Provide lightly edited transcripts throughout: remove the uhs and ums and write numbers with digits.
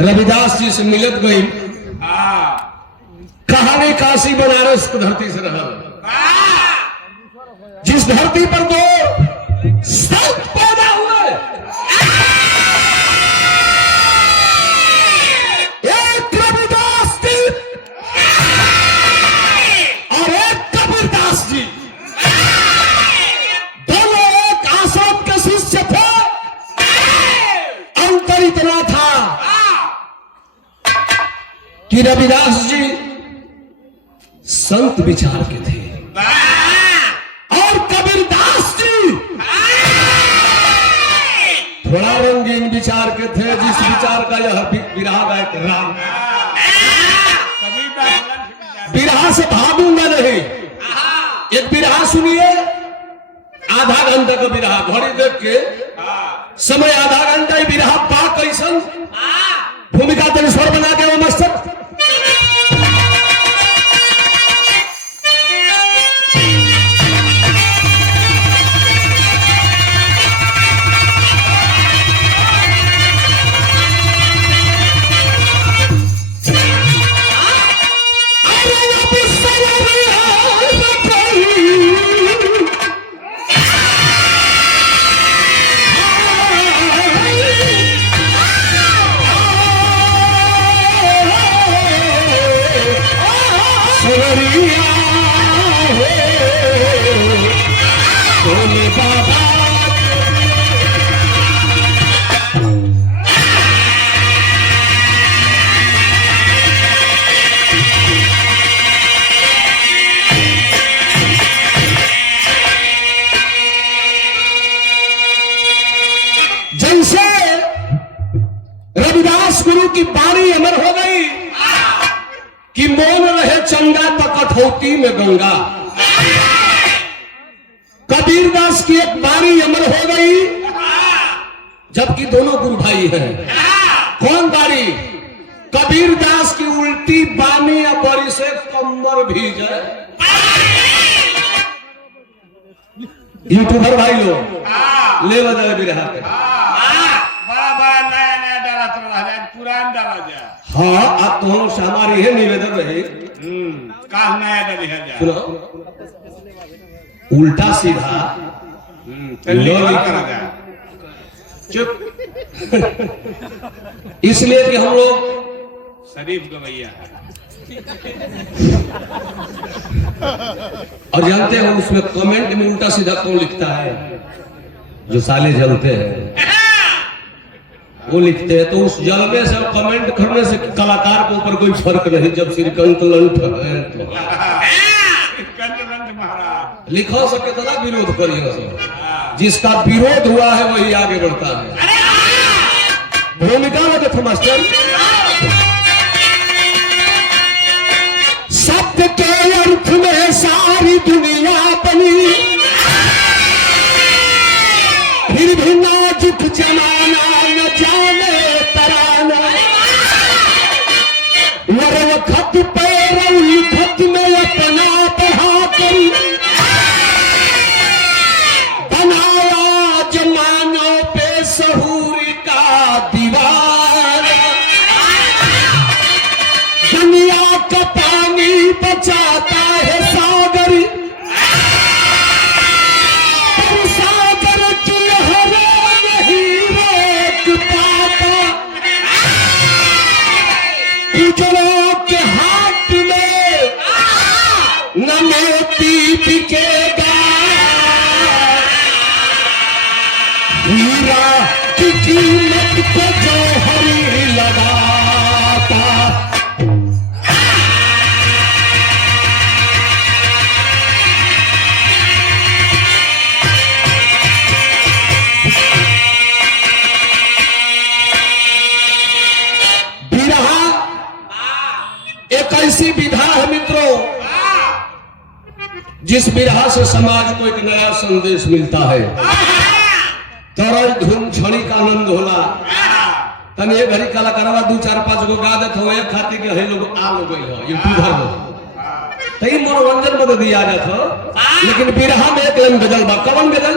रविदास जी से मिलत गई। कहानी काशी बनारस की धरती से रहा, जिस धरती पर दो संत पैदा हुए, एक रविदास जी और एक कबीरदास जी। दोनों एक आश्रम के शिष्य थे। अंतर इतना था कि रविदास जी संत विचार के थे और कबीरदास जी थोड़ा रंगीन विचार के थे, जिस विचार का यह बिरहा गायक राम। बिरहा से भागूंगा नहीं, एक बिरहा सुनिए, आधा घंटा का बिरहा। घड़ी देख के समय आधा घंटा ही बिरहा पा कैसन भूमिका तेरे स्वर बना के वो मस्तर। जैसे रविदास गुरु की बाणी अमर हो गई कि मौन रहे चंगा तो कठौती में गंगा, कबीरदास की एक बाणी अमर हो गई, जबकि दोनों गुरु भाई हैं। कौन बाणी? कबीरदास की उल्टी बाणी बड़ी से कमर भीज है। यूट्यूबर भाई लोग ले बजाए बिरहा पे, पुरान डाला जाए। हाँ, अब तो हम हमारी है निवेदन रहे, नया डाली है सुनो, उल्टा सीधा चुप। इसलिए कि हम लोग शरीफ गवैया और जानते हैं उसमें कमेंट में उल्टा सीधा कौन लिखता है? जो साले जलते हैं वो लिखते हैं। तो उस जलने से कमेंट करने से कलाकार के ऊपर कोई फर्क नहीं। जब श्रीकांत लंठ है तो लिखा सके तो ना विरोध करिए। जिसका विरोध हुआ है वही आगे बढ़ता है। भूमिका लगे थे मास्टर। सत्य के अर्थ में सारी दुनिया बनी, फिर भी नाजुक जमाना न जाने तराना। वरव खत पैर खत में अपना बढ़ा कर बनाया जमानों पे सहूर का दीवाना। दुनिया का पानी बचाता है सागर, पर सागर की लहरें नहीं रोक पाता। गुजरों के हाथ में न मोती बिकेगा, हीरा की कीमत को जौहर लगाता। बिरहा एक ऐसी विधा है मित्रों, जिस बिरहा से समाज को एक नया संदेश मिलता है। तरल धुन क्षणिक आनंद होला। तन ये घड़ी कलाकारवा 2-4-5 गो गा देत हो, एक खातिर के है लोग आ लोग यूट्यूबर हो तई मनोरंजन में दिया जात हो। लेकिन बिरहा में एक लाइन गजल बा। कौन गजल?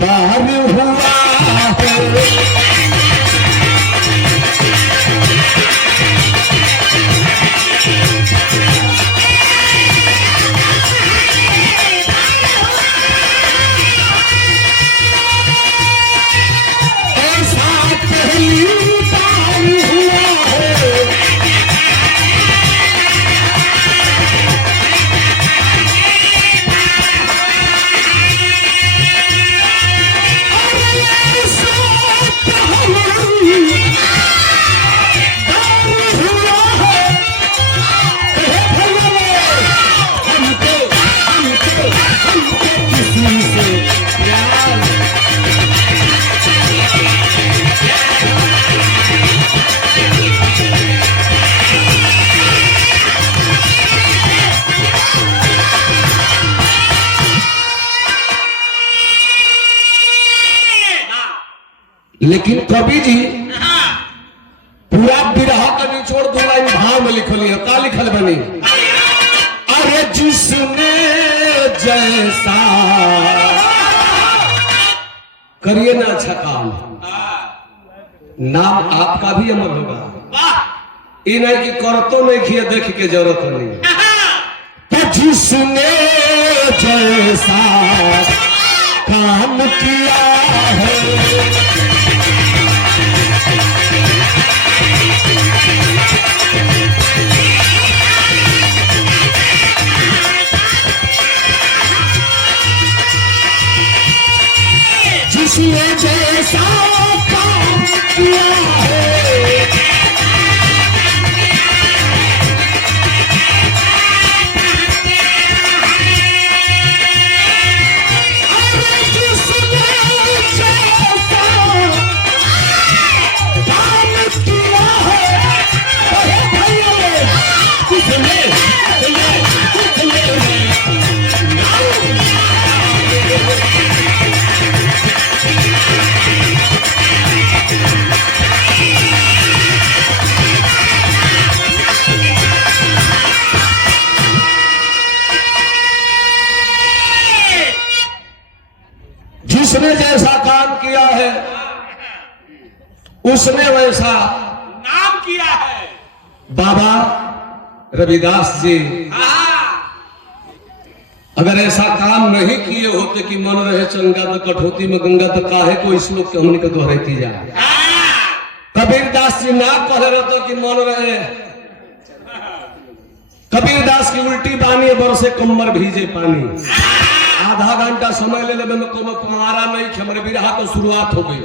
बार हुआ है। लेकिन कवि जी पूरा विरह का निचोड़ 2 लाइन भाव में लिखल है। का लिखल बनी? अरे जिसने जैसा करिए ना अच्छा काम, नाम आपका भी अमर होगा। ये नहीं कि करतो नहीं किया देख के जरूरत नहीं। तो जिसने जैसा काम किया है जिसने जैसा काम किया है जिसने जैसा काम किया है उसने वैसा नाम किया है। बाबा रविदास जी अगर ऐसा काम नहीं किए होते कि मन रहे चंगा तो कठौती में गंगा तो काहे को इस लोग के हमने को दोहराती जाए। कबीरदास जी ना कहे रहते कि मन रहे, कबीरदास की उल्टी बानी बरसे कमर भीजे पानी। आधा घंटा समय ले लेने में कोनो तुम्हारा नहीं, हमारे विरह तो शुरुआत हो गई।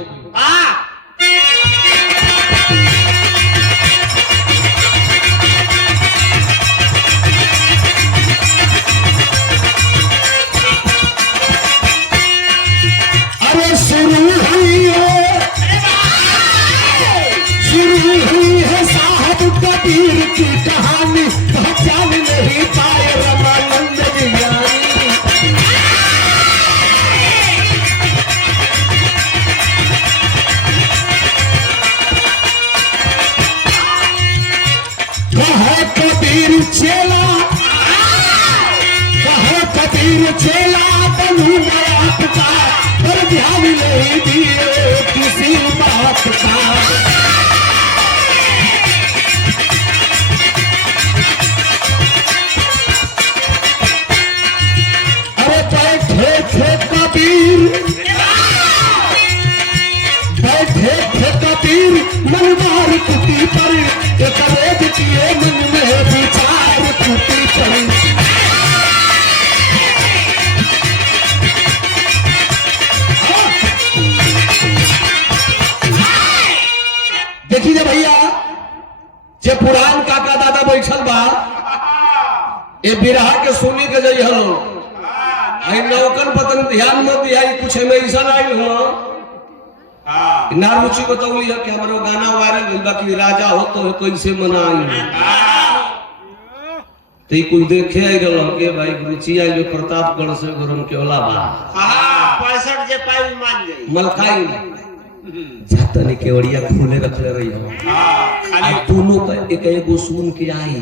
अरे शुरू हुई है साहब कबीर की कहानी, पहचान नहीं पाए रमानंद ज्ञानी। कबीर चेला बनू मैं आपका, पर ध्यान नहीं दिए किसी बात का। अरे बैठे थे कबीर मनवार कुटी पर, एक रेत किए मन में विचार कुटी पर। देखिए भैया जे पुरान काका दादा बैठल बा ए बिरहा के सुनी के जई हलो आई नौकन पतन ध्यान मत दिया कुछ में ऐसा आइल हो। हां ना रुचि बतौली है कि हमरो गाना वायरल भइल बा कि राजा हो तो कैसे मनाई। ते कुछ देखे आई गलो के भाई रुचि आई जो प्रतापगढ़ से गरम के होला बा। हां 65 जे पाई मान जाई मलखाई जाता नहीं केवड़िया खोले रखले रही हो। हां दोनों का एक एगो सुन के आई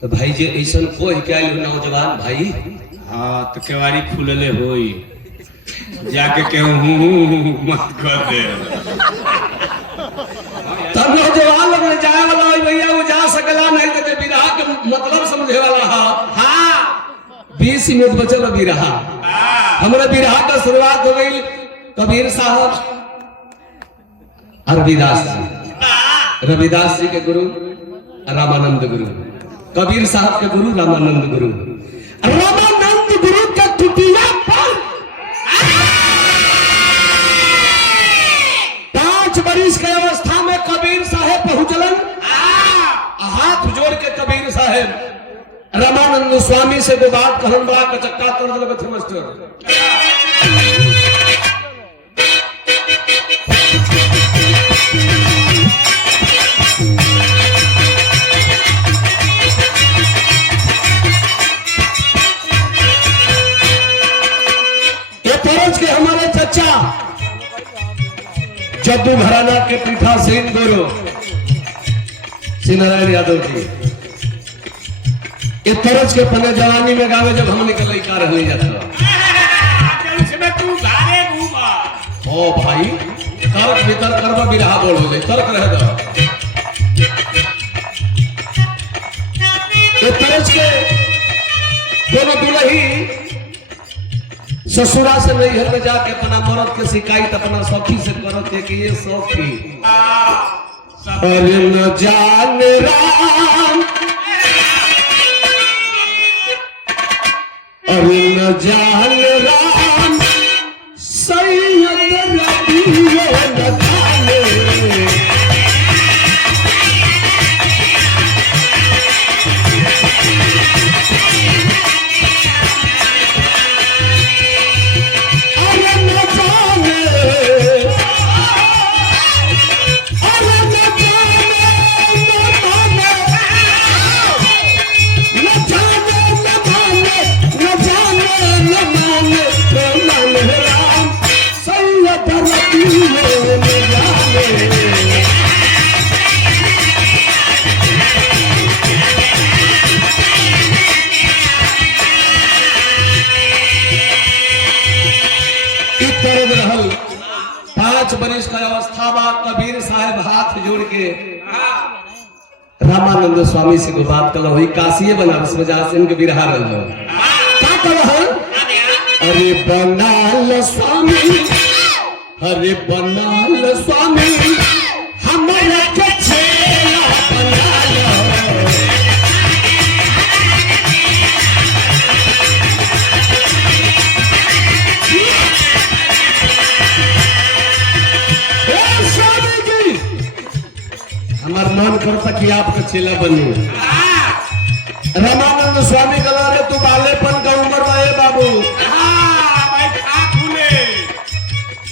तो भाई जे ऐसा कोई क्या नौजवान भाई हाँ तो केवाड़ी खुलले होई जाके केहू मत कर दे। तब नौजवान लोग ने जाए वाला होई भैया वो जा सकला नहीं तो जे बिरहा के मतलब समझे वाला हा। हाँ 20 मिनट बचल बिरहा। हमारे बिरहा का शुरुआत हो गई कबीर साहब रविदास जी, रविदास जी के गुरु रामानंद गुरु, कबीर साहब के गुरु रामानंद गुरु। रामानंद गुरु के कुटिया पर 5 बरिस के अवस्था में कबीर साहेब पहुंचलन। हाथ जोड़ के कबीर साहेब रामानंद स्वामी से वो बात कहन बड़ा कचक्का कर दिल थे मास्टर। के हमारे चचा जद्दू घराना के पीठासीन गुरु श्री नारायण यादव जी ये तरज के पने जवानी में गावे जब हम निकल का रह नहीं जाता इसमें तू घारे घूमा। ओ भाई तर्क भीतर करवा बिरहा बोल हो जाए तर्क रह दो। ये तरज के दोनों दुल्ही ससुरा से नैहर में जाके अपना मर्द के शिकायत अपना सखी से करते कि ये सखी अरे न जान राम, अरे न जान राम सैयद रबियो न जाने। रहल 5 बरिस का अवस्था बा कबीर साहेब हाथ जोड़ के रामानंद स्वामी से को बात कर वही काशी बनारस में जहां से इनके बिरहा रह क्या कह अरे बनाल स्वामी, अरे बनाल स्वामी हमारा के छेला बनाल। हमार मन करता कि आपका चेला बनू। रामानंद स्वामी कला रे तू बालेपन का उम्र बाए बाबू।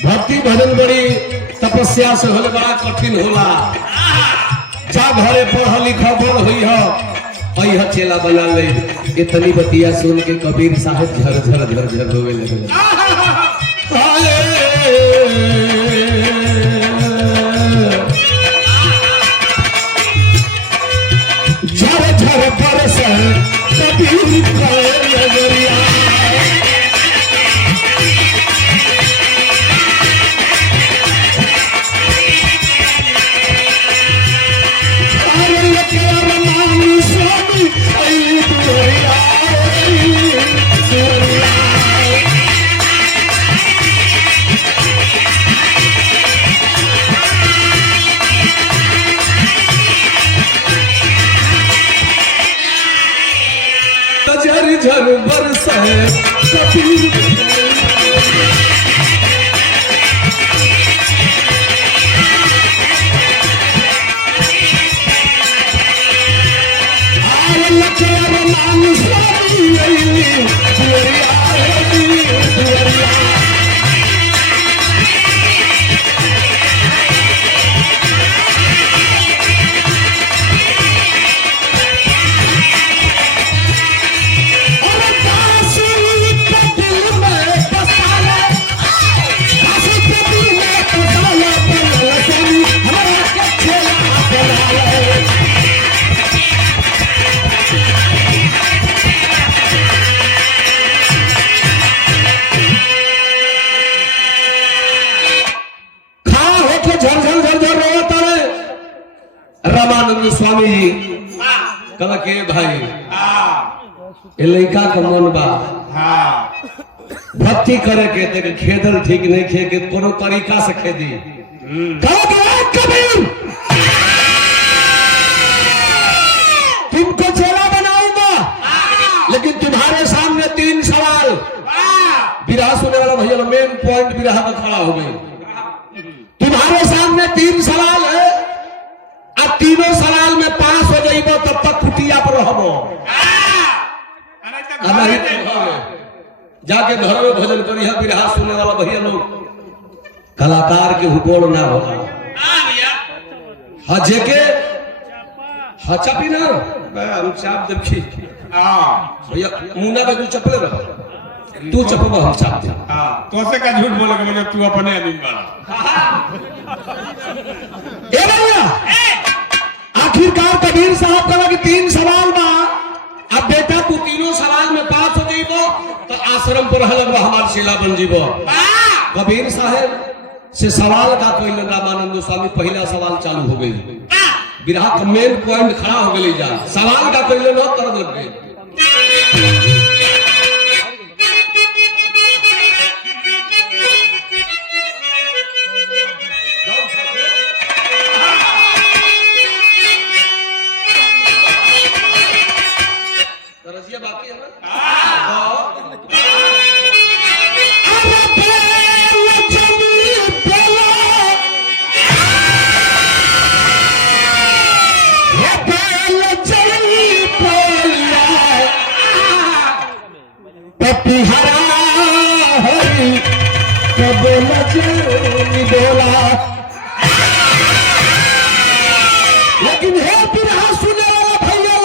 भक्ति भजन बड़ी तपस्या से होले बड़ा कठिन होला। जा घरे पढ़ लिख बोल हुई हो चेला बना ले। इतनी बतिया सुन के कबीर साहब झर झर झर झर रोवे लगे। झर झर बरस कबीर का नजरिया। झर बरस कबीर कल के भाई हाँ ये लड़का का मन बा हाँ भक्ति करे के देख खेदल ठीक नहीं खे के कोनो तरीका से खेदी कबीर तुमको चेला बनाऊंगा लेकिन तुम्हारे सामने 3 सवाल। विरहा सुनने वाला भैया मेन पॉइंट विरहा का खड़ा हो गई। तुम्हारे सामने 3 सवाल है, अब तीनों सवाल में पास हो जाइबो तब तक कुटिया पर रहबो, नहीं तो जाके घर में भजन करी है। विरहा सुनने वाला भैया लोग कलाकार के हुकोड़ ना होला। हाँ जेके हाँ चापी ना हम चाप देखी भैया मुन्ना का तू चपले रहो, तू चपबा हम चाप दे। तो से का झूठ बोलेगा मुझे तू अपने आदमी बड़ा। ए भैया आखिरकार कबीर साहब कहा कि 3 सवाल बा, अब बेटा तू तीनों सवाल में पास हो जाइबो तो आश्रम पर रहल हमार शिला बन जीबो। कबीर साहब से सवाल का कोई रामानंद स्वामी पहला सवाल चालू हो गई। विरहा का मेन पॉइंट खड़ा हो गई जा सवाल का कोई न तरद लग गई। बाकी है ना लेकिन है विरहा सुने वाला भैया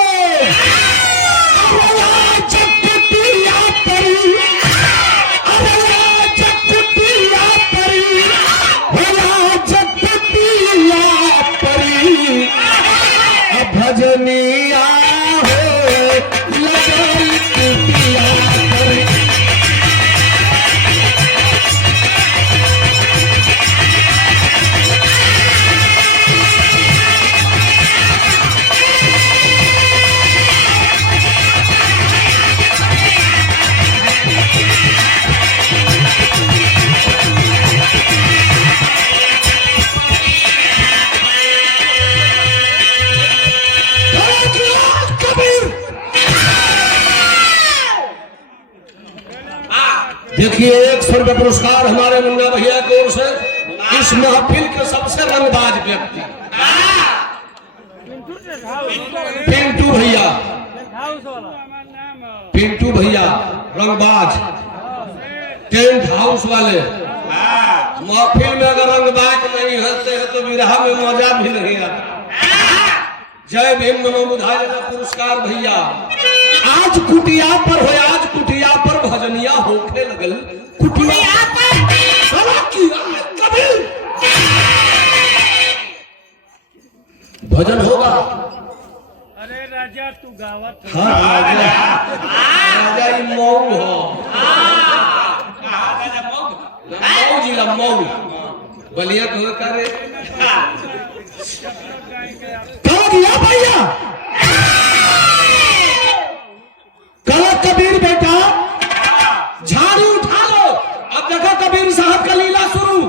भजनिया देखिए 100 रुपये पुरस्कार हमारे मुन्ना भैया की ओर से इस महफिल के सबसे रंगबाज व्यक्ति पिंटू भैया। पिंटू भैया रंगबाज टेंट हाउस वाले। महफिल में अगर रंगबाज नहीं होते हैं तो विरहा में मजा भी नहीं आता। जय भीम नमो बुधाय का पुरस्कार भैया। आज कुटिया पर हो, आज कुटिया पर भजनिया होखे लगल। कुटिया पर कबीर भजन होगा। अरे राजा तू गावत हाँ राजा ही मऊ हो, मऊ जिला मऊ बलिया को करे गया भैया। कला कबीर बेटा झाड़ू उठा लो। अब देखो कबीर साहब का लीला शुरू।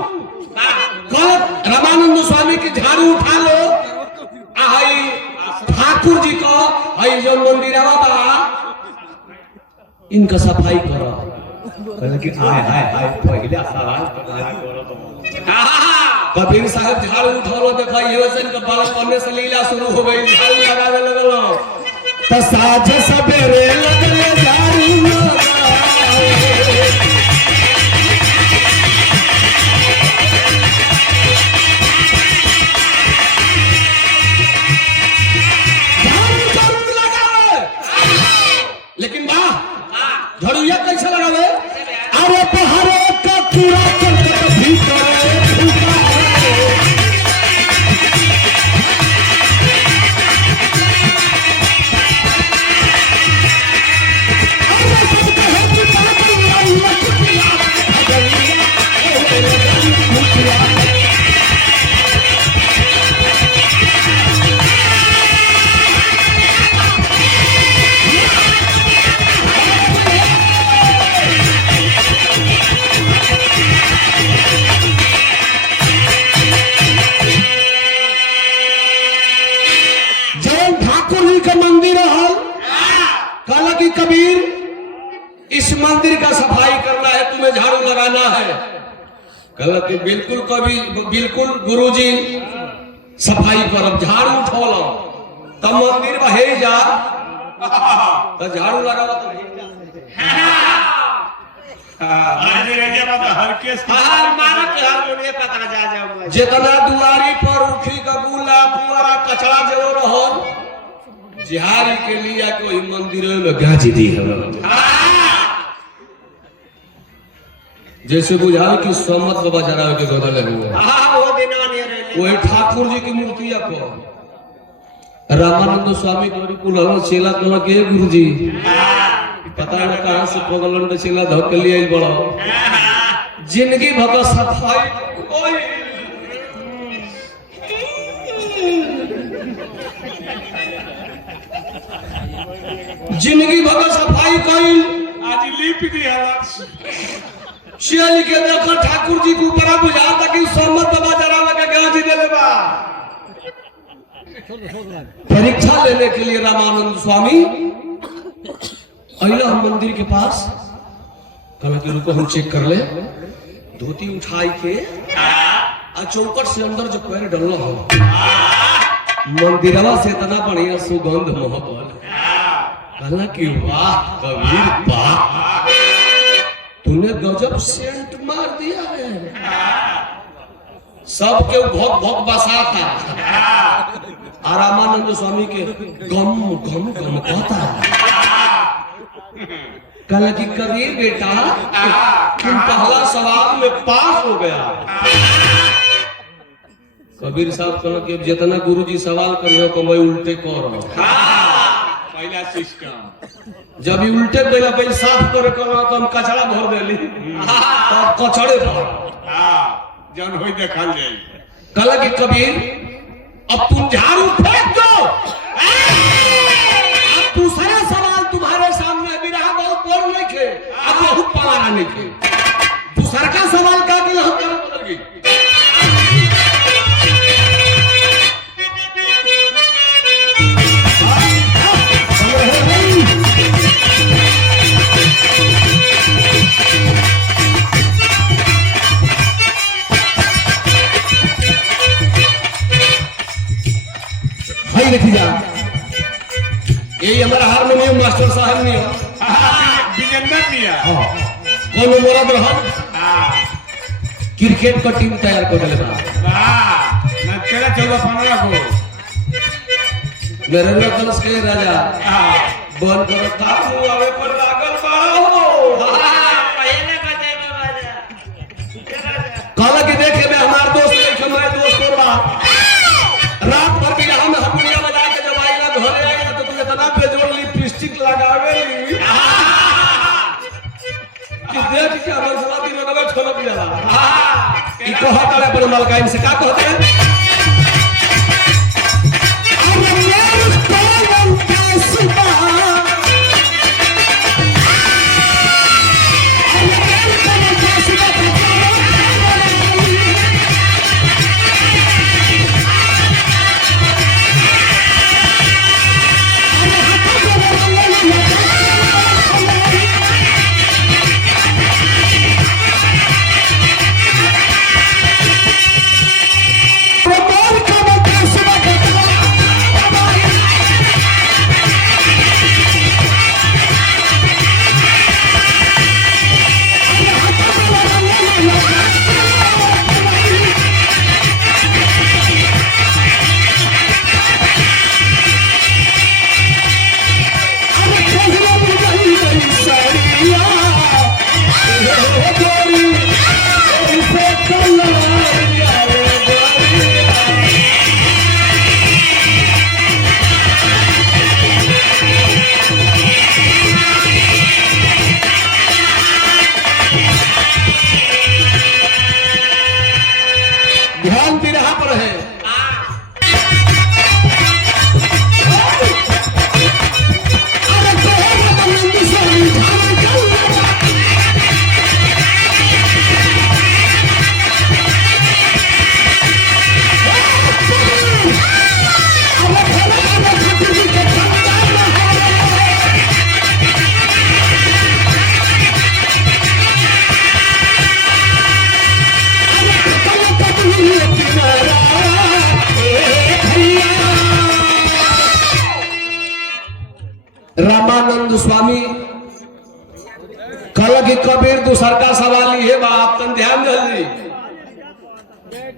कल रामानंद स्वामी की झाड़ू उठा लो। आई ठाकुर जी को आई जो मंदिर इनका सफाई करो। कि आय हाय हाय पहले सवाल कबीर साहब झाड़ू उठा देखा ये बालक पढ़ने से लीला शुरू हो गई। झाड़ू लगाने लगल तो साझ सवेरे लगले झाड़ू लेकिन वाह झड़ुया कैसे लगावे। अरे पहाड़ों का पूरा करके भीतर कि कबीर इस मंदिर का सफाई करना है, तुम्हें झाड़ू लगाना है। कहला कि बिल्कुल कभी बिल्कुल गुरुजी सफाई करब, झाड़ू उठौलो तब मंदिर बहे जा तो झाड़ू लगाओ तो आज रजा बता हर केस की हर मारक हर लोने पकड़ा जा जाऊंगा। जितना दुआरी पर उठी कबूला पुआरा कचरा जरूर हो जिहारी के लिए कोई मंदिरों में गाज दी है। जैसे बुझाओ कि सोमत बाबा जरा के गोदले हुए वो दिनवा नहीं रहे। वही ठाकुर जी की मूर्ति को रामानंद स्वामी गौरी कुल चेला कह के गुरु जी पता न कहां से पगलन चेला धक के लिए बड़ा जिंदगी भर सफाई कोई जिंदगी भर सफाई कोई आज लिप दी हला शियाली के देखो ठाकुर जी के ऊपर बुझाता कि सोमत बाबा जरा लगे गांव जी दे बा परीक्षा लेने के लिए रामानंद स्वामी अहिला मंदिर के पास कहा कि रुको हम चेक कर ले। धोती उठाई के चौकट से अंदर जो पैर डलना हो मंदिरवा से इतना बढ़िया सुगंध महक कहला कि वाह कबीर वाह तूने गजब सेंट मार दिया है। सबके भोग भोग बसा था रामानंद स्वामी के गम गम गम कहता कहला कि कबीर बेटा तुम पहला सवाल में पास हो गया। कबीर साहब कहला कि जितना गुरुजी सवाल करियो तो मैं उल्टे कर रहा हूं। पहला सिस्टम जब ये उल्टे पहला पहले साफ करे करना तो हम कचरा भर देली तब कचड़े पर जन होई देखल जाई। कहला कि कबीर अब तुम झाड़ू फेंक दो। अब दूसरा सवाल तुम्हारे सामने भी रहा बहुत बोल नहीं थे अब बहुत पलाना नहीं थे। दूसरा का सवाल का कि हम क्या बदल गई लिखी जा यही हमारा हारमोनियम मास्टर साहब नहीं हो बिजंदर दिया कौन मोरा बरहन क्रिकेट का टीम तैयार कर ले ना तेरा 14-15 को मेरे रतन के राजा बन कर काबू आवे पर लागल बाहो पहले बजे बाबा कहला कि देखे मैं हमार दोस्त नहीं मैं दोस्त और बात रात भर भी हम हारमोनियम बजा के जब आएगा घरे आएगा तो तुम इतना बेजोड़ लिपस्टिक लगावे ली कि देख के हमर सलाती में कबे छोड़ दिया ई कहत है पर मलकाइन से का कहते हैं अरे यार कौन कैसबा रामानंद स्वामी कल की कबीर दूसर का सवाल ये बात तन ध्यान दे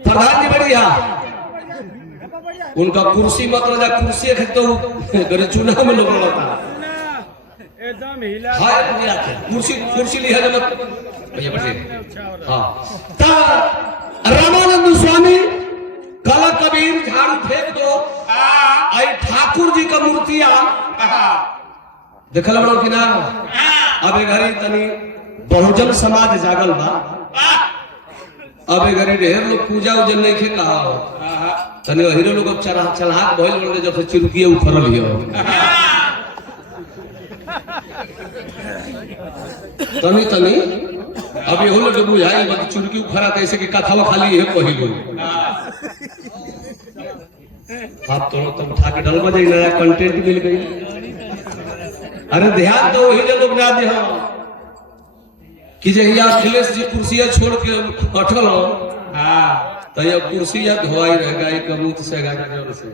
प्रधान जी बढ़िया उनका कुर्सी मतलब कुर्सी तो गरे चुनाव में लोग लगा एकदम हिला हाय बढ़िया कुर्सी कुर्सी लिया मत भैया बैठिए हाँ ता रामानंद स्वामी कल कबीर झाड़ू फेंक दो आई ठाकुर जी का मूर्तिया देखल बड़ो कि ना अबे घरी तनी बहुजन समाज जागल बा अबे घरी ढेर लोग पूजा उजन नहीं खे कहा हो तनी हीरो लोग अब चलहाक भइल बड़े जब से चिरुकिए उखरल हियो तनी तनी अब ये लोग बुझाई बा चुरकी उखरा कैसे कि कथावा खाली है कहिलो आप तो उठा के डलवा जाए नया कंटेंट मिल गई अरे ध्यान तो वही जो लोग ना दे कि जहिया अखिलेश जी कुर्सियां छोड़ के बैठल हो तो ये कुर्सी या धोई रहेगा एक कबूत से गा के जोर से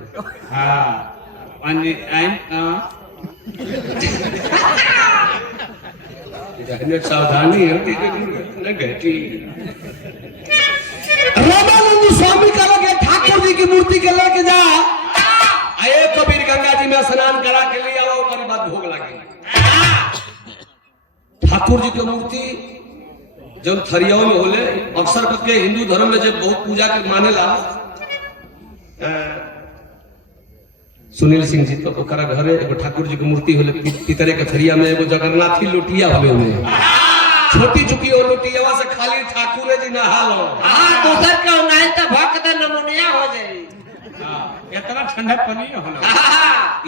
रहने सावधानी है न घटी रामानंद स्वामी का लगे ठाकुर जी की मूर्ति के लेके जा आए कबीर गंगा जी में स्नान करा के लिए आओ ओकर बाद भोग लगे ठाकुर जी की मूर्ति जब थरियाओं में होले अक्सर करके हिंदू धर्म में जब बहुत पूजा के मानेला सुनील सिंह जी तो ओकरा घरे एगो ठाकुर जी की मूर्ति होले पितरे के थरिया में एगो जगन्नाथी लोटिया होले उन्हें छोटी चुकी हो लोटियावा से खाली ठाकुर जी नहा लो दूसर का नहीं तो भक्त नमूनिया हो जाए इतना ठंडा पानी होला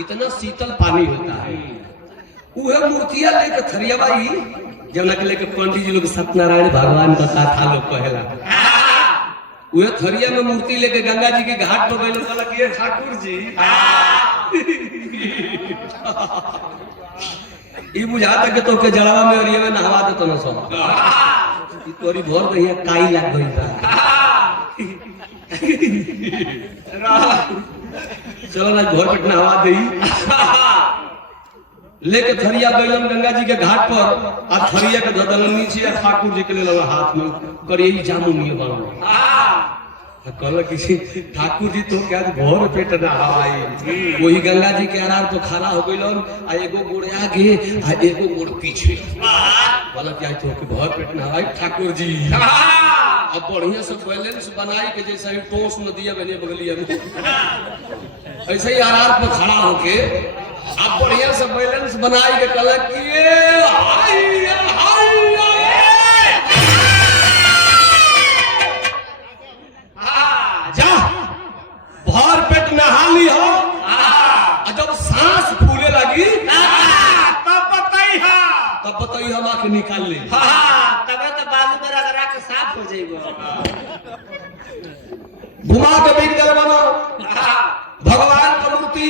इतना शीतल पानी होता है वह मूर्तियां लेके थरिया बाई जब के लेके पंडित जी लोग सत्यनारायण भगवान का कथा लोग कहेला वह थरिया में मूर्ति लेके गंगा जी के घाट पर गए लोग कहला कि ठाकुर जी ई बुझाता कि तो के जड़वा में और ये में नहवा दे तो न सो ई तोरी भोर दहिया काई लग गई बा चलो ना घर पे नहवा देई लेके थरिया गइलन गंगा जी के घाट पर आ थरिया के धदल नीचे ठाकुर जी के ले लगा हाथ में करिए जामुन नहीं बाबू कहला कि ठाकुर जी तो क्या भोर पेट ना हवाई वही गंगा जी के आराम तो खाना हो गइलन आ एगो गोड़ आगे आ एगो गोड़ पीछे कहला कि आज तो के भोर पेट ना हवाई ठाकुर जी अब बढ़िया से बैलेंस बनाई के जैसे ही टोस नदिया बने बगलिया में ऐसे ही आराम पर खड़ा होके आप बढ़िया से बैलेंस बनाई के कहला कि जा भर पेट नहा ली हो जब सांस फूले लगी तब बताइए हम आके निकाल ले तब तो बालू में रगड़ा के साफ हो जाएगा घुमा के बिक दल बनो भगवान का मूर्ति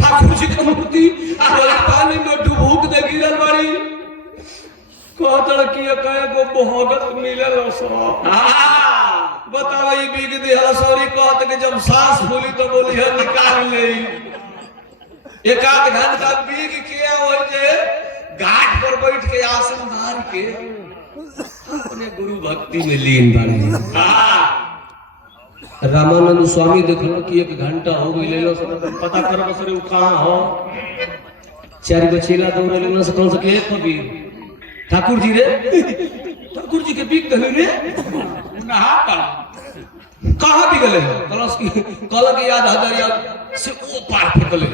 ठाकुर जी की मूर्ति पानी में डुबूक दे गिरल बाड़ी कहत कि कहे गो भगत मिलल सो बताओ ये बिग दिया सॉरी कहत कि जब सांस फूली तो बोली है निकाल ले एक आध घंटा बिग के और जे घाट पर बैठ के आसन धार के अपने गुरु भक्ति में लीन बाड़ी रामानंद स्वामी देखलो कि एक घंटा हो गई ले लो पता करो सर वो कहाँ हो 4 बचेला दौड़ लेना से कौन सके कबीर ठाकुर जी रे ठाकुर जी के बिक गए रे नहा कहाँ भी गए कलश की कल के याद हजारिया से वो पार फेंकले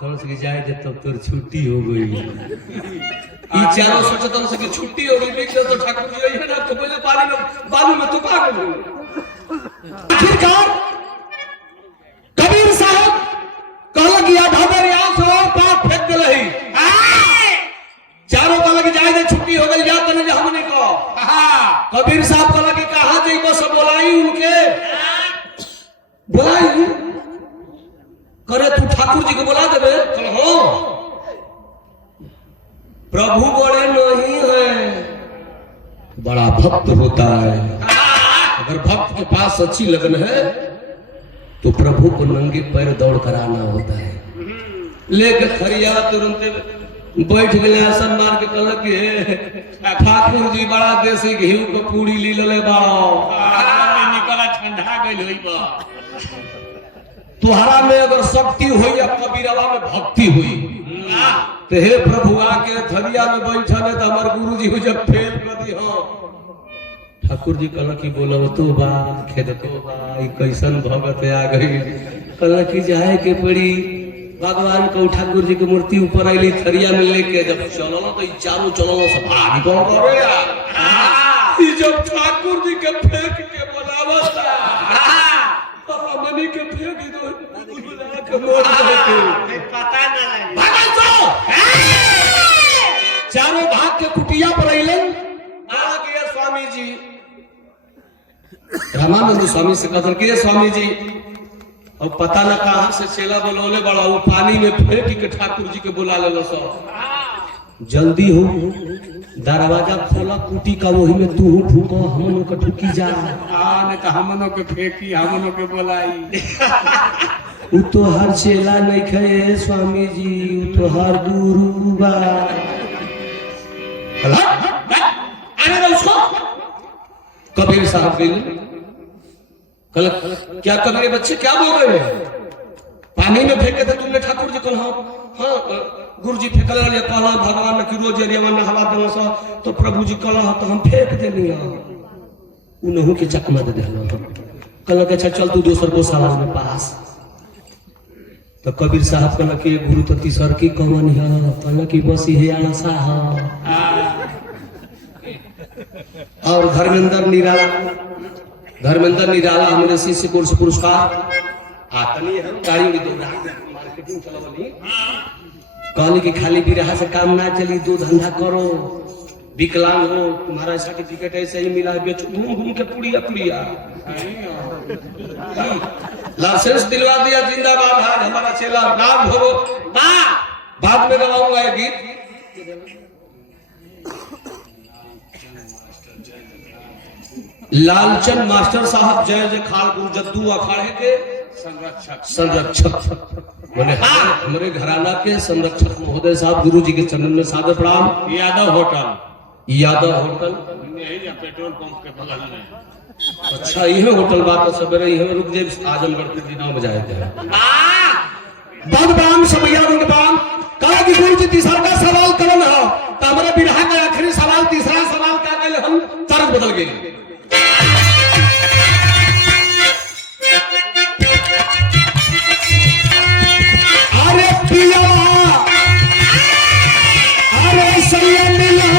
कौन से जाए जे तब तोर छुट्टी हो गई ई चारों सोचतन से कि छुट्टी हो गई बिक तो ठाकुर जी है ना तो पहले पानी में बालू में तो का गए आखिरकार कबीर साहब कहला कि आधार यहाँ से और पाप फेंक दे रही चारों कहला कि जाए दे छुट्टी हो गई जात नहीं हमने को कबीर साहब कहला कि कहाँ जाइबो सब बोलाई उनके बोलाई करे तू ठाकुर जी को बुला देबे कहला हो प्रभु बड़े नहीं है बड़ा भक्त होता है अगर भक्त के पास सच्ची लगन है तो प्रभु को नंगे पैर दौड़ कर आना होता है लेके खरिया तुरंत बैठ गए आसन मार के कहल कि ठाकुर जी बड़ा देसी घी के पूरी ली ले बाड़ो निकला ठंडा गई हुई बा तुहरा में अगर शक्ति हुई या कबीरवा में भक्ति हुई तो हे प्रभु आके थरिया में बैठल है तो हमारे गुरु जी जब फेल कर दी हो ठाकुर जी कहल कि बोलो तो बा खेद तो बा कैसन भगत आ गई कहल कि जाए के पड़ी भगवान को ठाकुर जी की मूर्ति ऊपर आईली थरिया में लेके जब चलो तो चारों चलो सब आगे कौन करे यार जब ठाकुर जी के फेंक के बोलावता मनी के फेंक दो पता ना लगे चारों भाग के कुटिया पर अलन स्वामी जी रामानंद स्वामी से कहते कि स्वामी जी और पता न कहां से चेला बोलौले बड़ा वो पानी में फेंक के ठाकुर जी के बुला ले लो सब जल्दी हो दरवाजा खोला कुटी का वही में तू फूको हमनों का ठुकी जा नहीं तो हमनों के फेंकी हमनों के बोलाई उ तो हर चेला नहीं खे स्वामी जी उ तो हर गुरु बा आने उसको कबीर साहब गए कल क्या कबीर बच्चे क्या बोल रहे हैं पानी में फेंके थे तुमने ठाकुर जी कल हाँ गुरु जी फेंकल कहला भगवान ने कि रोज यदि हवा देव तो प्रभु जी कल तो हम फेंक देनी उन्हों के चकमा दे दिया कल अच्छा चल तू दोसर को सवाल में पास तो कबीर साहब कहला कि गुरु तो तीसर की कौन है कहला कि बस ये आशा है और धर्मेंद्र निराला हमने शिष्य कोर्स पुरस्कार आतनी हम गाड़ी में दो मार्केटिंग चलावली कहली कि खाली बिरहा से काम ना चली दो धंधा करो विकलांग हो तुम्हारा सर्टिफिकेट ऐसे ही मिला बेचो घूम के पुड़िया लाइसेंस दिलवा दिया जिंदाबाद आज हमारा चेला नाम धोरो बाद में गवाऊंगा ये गीत लालचंद मास्टर साहब जय जय खालपुर जद्दू अखाड़े के संरक्षक हमारे घराना के संरक्षक महोदय साहब गुरु जी के चरण में सादर प्रणाम यादव होटल पेट्रोल पंप के बगल में अच्छा यह होटल बात सवेरे यह रुक जाए आजमगढ़ के दिनों में जाएगा भगवान समैया उनके पास कहा कि गुरु जी तीसरा का सवाल करन हो तो हमारे बिरहा का आखिरी सवाल तीसरा सवाल क्या कहले हम तर्क बदल गए अरे पिया अरे सैया मिला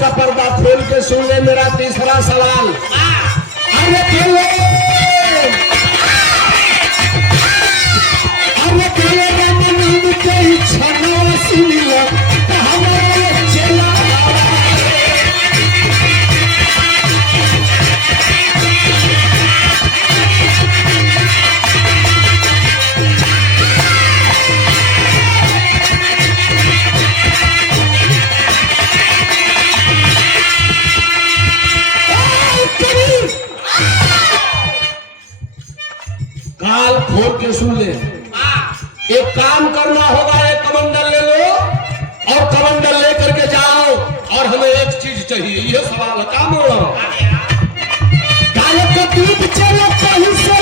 का पर्दा खोल के सुन ले मेरा तीसरा सवाल अरे रामानंद के इच्छा न सुन लो हमारे चेला काल खोल के सुन ले एक काम करना होगा एक कमंडल ले लो और कमंडल लेकर के जाओ और हमें एक चीज चाहिए ये सवाल है काम होगा काल का दूध चलो कहीं से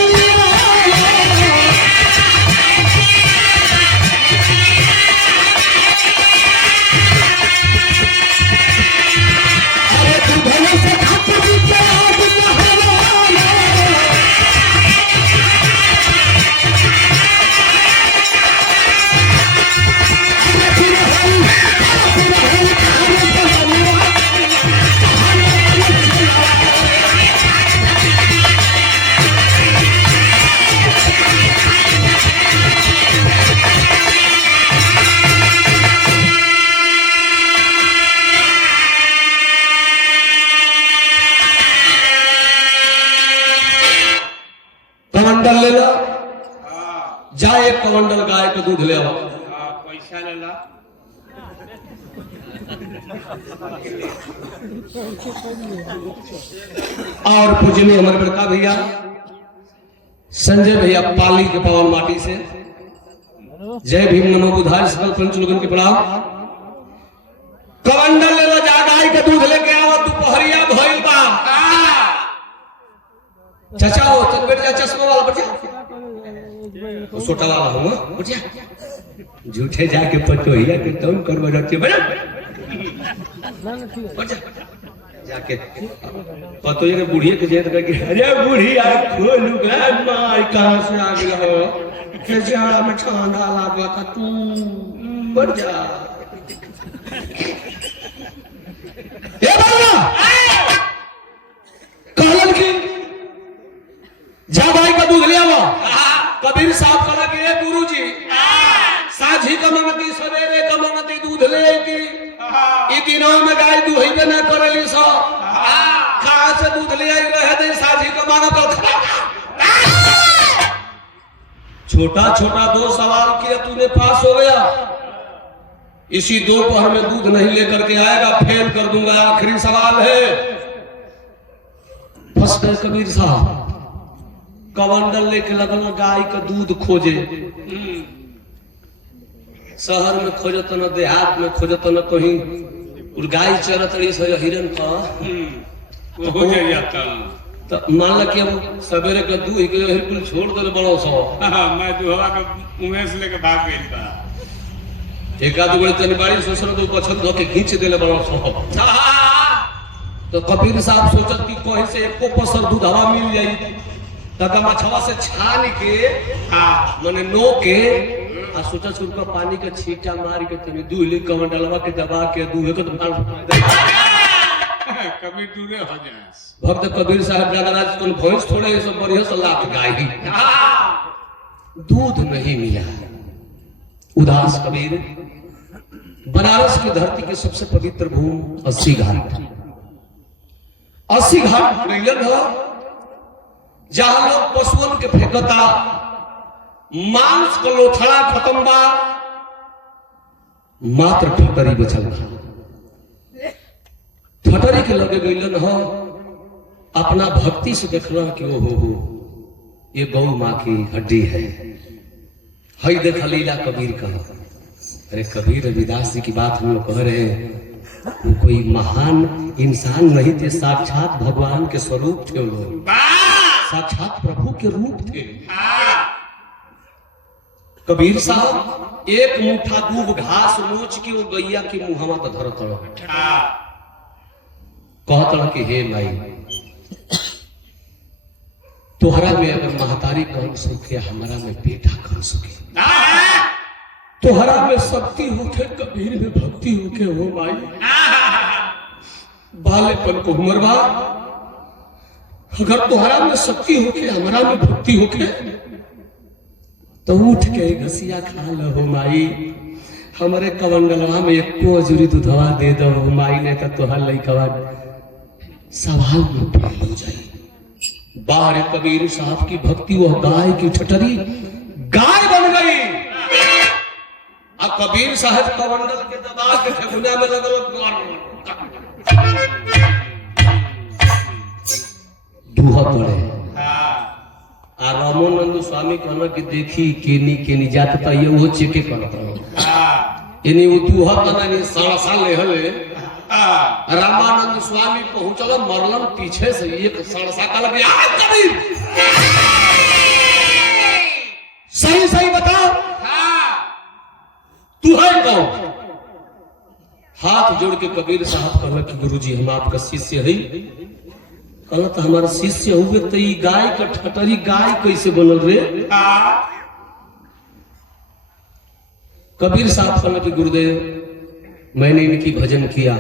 अरे तू भले से ठाकुर जी के आग कमंडल ले लो, जा एक कमंडल गाय के दूध ले आओ। पैसा ले ला। और पूजनीय हमारे बड़का भैया संजय भैया पाली के पावन माटी से, जय भीम नमो बुधाय सकल पंच लोगन के प्रणाम। कमंडल ले लो, जा गाय के दूध लेके आओ, दोपहरिया भइल बा। चाचा हो चल बैठ जा, चश्मा वाला बैठ जा, छोटा वाला हो बैठ जा, झूठे जाके पटोहिया के तौन करबो रखे बैठ बैठ जा, जाके पतोहिया के बुढ़िया के जेत करके अरे बुढ़िया खोलू गे मार कहां से आ गया हो, के जाड़ा में ठंडा लागला था तू बैठ जा। ए बाबा कहलन की जा गाय का दूध ले आओ। कबीर साहब कहला कि ए गुरुजी साझी का मंगती सवेरे का मंगती दूध ले की ई दिनों में गाय दुहैबे न करली सो कहां से दूध ले आई रहे दे साझी का मांगत। छोटा छोटा दो सवाल किया तूने, पास हो गया। इसी दोपहर में दूध नहीं लेकर के आएगा फेल कर दूंगा। आखिरी सवाल है। फंस गए कबीर साहब, कमंडल लेके लगल गाय का दूध खोजे। शहर में खोजत न, देहात में खोजत न, कहीं और गाय चरत रही सो हिरन का हो जाइए तो मान ला कि हम सवेरे का दूध के बिल्कुल छोड़ दे बड़ो सो। मैं दुहवा का उमेश लेके भाग गई था। एक आध बड़ी तनी बाड़ी सोचल तो पछन धो के खींच देले बड़ो सो। तो कबीर साहब सोचत कि कहीं से एको पसर दूध हवा मिल जाई तका मछवा से छान के माने नो के आ सोचा सुन पानी का छींटा मार के तनी दूली कमंडलवा के दबा के दूहे को कभी दूरे हो जाए। भक्त कबीर साहब नागराज को भैंस थोड़े ये सब बढ़िया से लात गाय दूध नहीं मिला। उदास कबीर बनारस की धरती के सबसे पवित्र भूमि 80 घाट, 80 घाट मिलन हो जहां लोग पशुओं के फेंकता, मांस का लोथड़ा खत्म बा, मात्र ठटरी बचल बा। ठटरी के लगे गईलन हो अपना भक्ति से देखना कि ओ हो ये गौ माँ की हड्डी है। हई देख लीला कबीर का। अरे कबीर रविदास जी की बात हम लोग कह रहे हैं, वो कोई महान इंसान नहीं थे, साक्षात भगवान के स्वरूप थे। वो लोग साक्षात प्रभु के रूप थे। कबीर साहब एक मुठ्ठा दूब घास नोच के वो गैया की मुहवा तो धरत कहत कि हे माई तोहरा में अगर महतारी कौन सुखे, हमारा में बेटा कौन सुखे। तोहरा में शक्ति होके, कबीर में भक्ति होके हो माई। बालेपन को उमरवा अगर तोहरा में शक्ति होके, हमारा में भक्ति होके, तो उठ के घसिया खा लो माई। हमारे कमंडलवा में एको अजूरी दूधवा दे दो माई, ने तो तोहर लइकवा सवाल में फेल हो जाए। बाहर कबीर साहब की भक्ति, वह गाय की ठटरी गाय बन गई। अब कबीर साहब कमंडल के दबा के ठेकुना में लगल दूहा पड़े। आ रामानंद स्वामी कहना कि देखी केनी केनी जात तो ये वो चेके करता यानी वो दूहा तना नहीं सारा साल ले हले। रामानंद स्वामी पहुंचल मरलन पीछे से एक सड़सा का लग कबीर सही सही बताओ तू है कौन। हाथ जोड़ के कबीर साहब कहला कि गुरुजी हम आपका शिष्य है। कहला तो हमारा शिष्य हुए तो ये गाय का ठटरी गाय कैसे बनल रे। कबीर साहब कहला कि गुरुदेव मैंने इनकी भजन किया,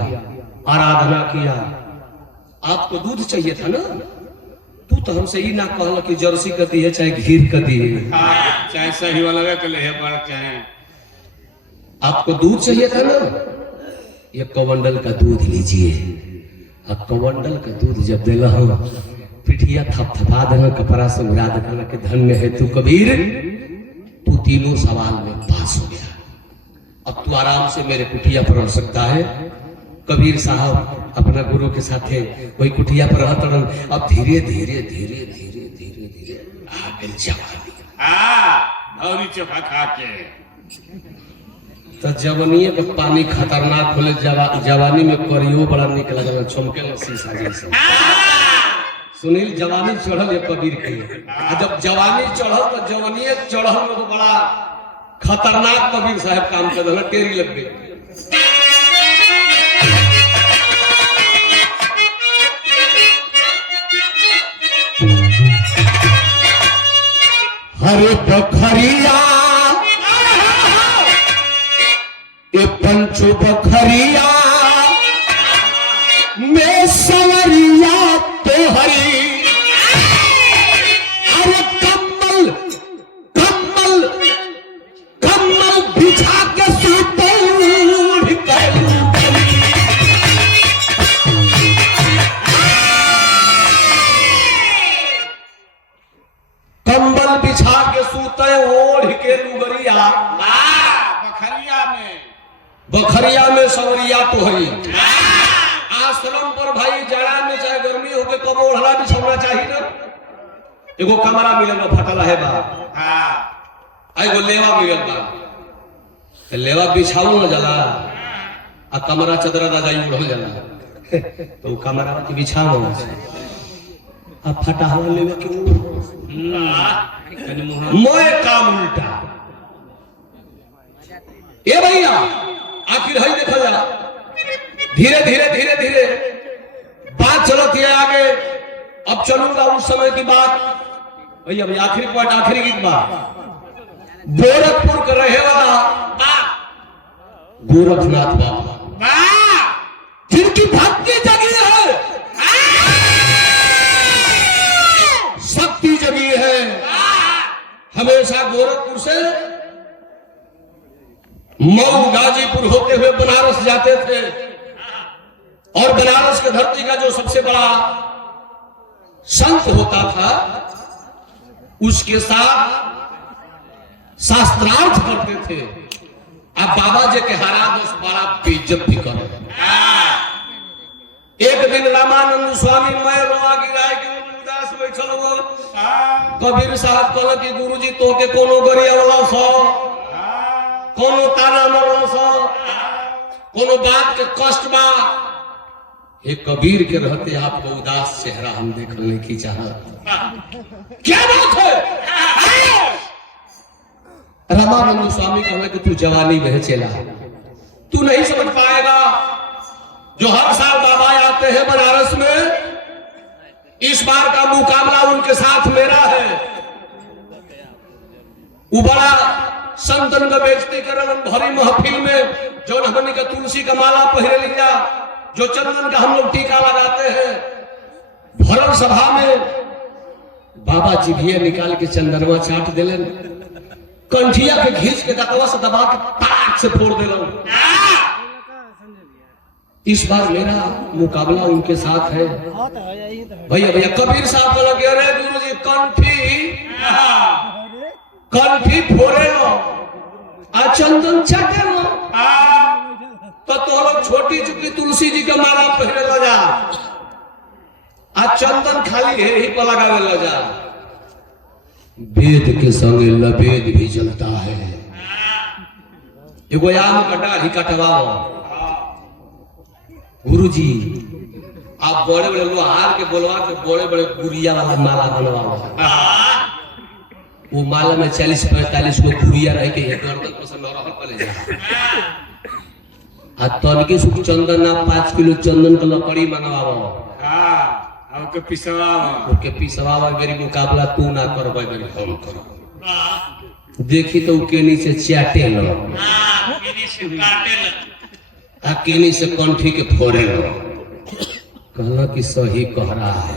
आराधना किया, आपको दूध चाहिए था ना। तू तो हमसे ही ना कहला कि जर्सी का दी है चाहे घीर का दी है, चाहे सही वाला चाहे आपको दूध चाहिए था ना। ये कमंडल का दूध लीजिए। अब कमंडल का दूध जब देला हो पिठिया थपथपा देना, कपड़ा से उड़ा देना कि धन्य है तू कबीर, तू तीनों सवाल में पास हो गया, अब तू आराम से मेरे कुटिया पर रह सकता है। कबीर साहब अपना गुरु के साथ वही कुटिया पर रहते रहन। अब धीरे धीरे धीरे धीरे धीरे धीरे आ गई जवानी। भौरी चोखा खा के तो जवानी के पानी खतरनाक होले, जवानी में करियो बड़ा निक लगल, चमके शीशा जैसे। सुनील जवानी चढ़ल ये कबीर के, जब जवानी चढ़ल तो जवानी चढ़ल में तो बड़ा खतरनाक कबीर साहब काम कर रहे, टेरी लग गई। हरे बखरिया ये पंचो बखरिया में सवरिया तो हरी, अरे कम्बल कम्बल कम्बल बिछा के सूते कम्बल बिछा के सूते ओढ़ के लुगरिया, बखरिया में सवरिया तो हरी। आश्रम पर भाई जाड़ा में चाहे गर्मी हो के कब ओढ़ना भी छोड़ना चाहिए ना। एगो कमरा मिलल बा फटला है बा, एगो लेवा मिलल बा, तो लेवा बिछाऊ न जाला आ कमरा चदरा रजाई उड़ल जाला तो वो कमरा के बिछाओ आ फटा हुआ लेवा के मोए काम उल्टा। ए भैया आखिर है देखा जा, धीरे धीरे धीरे धीरे बात चलती है आगे। अब चलूंगा उस समय की बात भैया, अभी आखिरी पॉइंट, आखिरी गीत बात। गोरखपुर का रहे वाला गोरखनाथ बाबा जिनकी भक्ति जगी है, शक्ति जगी है, हमेशा गोरखपुर से मऊ गाजीपुर होते हुए बनारस जाते थे, और बनारस की धरती का जो सबसे बड़ा संत होता था उसके साथ शास्त्रार्थ करते थे। अब बाबा जी के हरा दोष बड़ा बेइज्जत भी करे। एक दिन रामानंद स्वामी मैं रोआ गिराए के उदास बैठल हो, कबीर साहब कहल कि गुरुजी तो के कोनो गरिया वाला सो, कोनो ताना मरो सो, कोनो बात के कष्ट बा। हे कबीर के रहते आपको उदास चेहरा हम देखने की चाहत, क्या बात है? रामानंद स्वामी कहने कि तू जवानी में चला, तू नहीं समझ पाएगा। जो हर साल बाबा आते हैं बनारस में, इस बार का मुकाबला उनके साथ मेरा है। वो बड़ा संतन का बेइज्जती करन भरी महफिल में, जो हमने का तुलसी का माला पहरे लिया, जो चंदन का हम लोग टीका लगाते हैं, भरल सभा में बाबा जिभिया निकाल के चंदनवा चाट दिलन, कंठिया के खींच के दतवा से दबा के ताक से फोड़ दिलन। इस बार मेरा मुकाबला उनके साथ है। भैया भैया कबीर साहब बोला कि अरे गुरु जी कंठी फोड़े लो आ चंदन चाटे लो, तो लोग छोटी चुकी तुलसी जी का माला पहने लो जा, आ चंदन खाली है ही पर लगावे लो जा। वेद के संगे लवेद भी जलता है। एगो आम कटा ही कटवाओ गुरुजी, आप बड़े बड़े लोहार के बोलवा के बड़े बड़े गुड़िया वाला माला बनवाओ। वो माला में 40-45 को गुड़िया रह के तनके सुख चंदन ना 5 किलो चंदन का लकड़ी मंगवाओ, ओके पिसवाओ। मेरी मुकाबला तू ना कर, मेरी हम करो। देखी तो के नीचे चाटे लो, केनी से कंठी के फोड़े लो। कहना कि सही कह रहा है,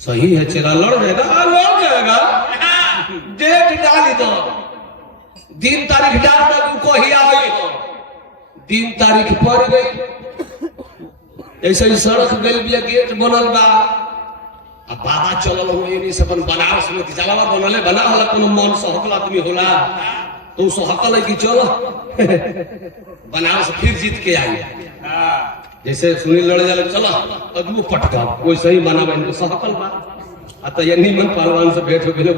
सही है, चला लड़ जाएगा, लड़ जाएगा। डेट डाली दो, दिन तारीख डाल दो, तुमको ही आई हो। दिन तारीख पड़ गई, ऐसे ही सड़क गई बिया, गेट बनल बा, अब बाबा चलल हो ये सब बनारस में जलावा बनले बना होला कोनो मन सहकल आदमी होला तो सहकल है कि चलो बनारस फिर जीत के आई। जैसे सुनील लड़े जाले चलो अदू पटका कोई सही माना बन तो सहकल बा अत ये नीमन पहलवान से भेंट हो गेले।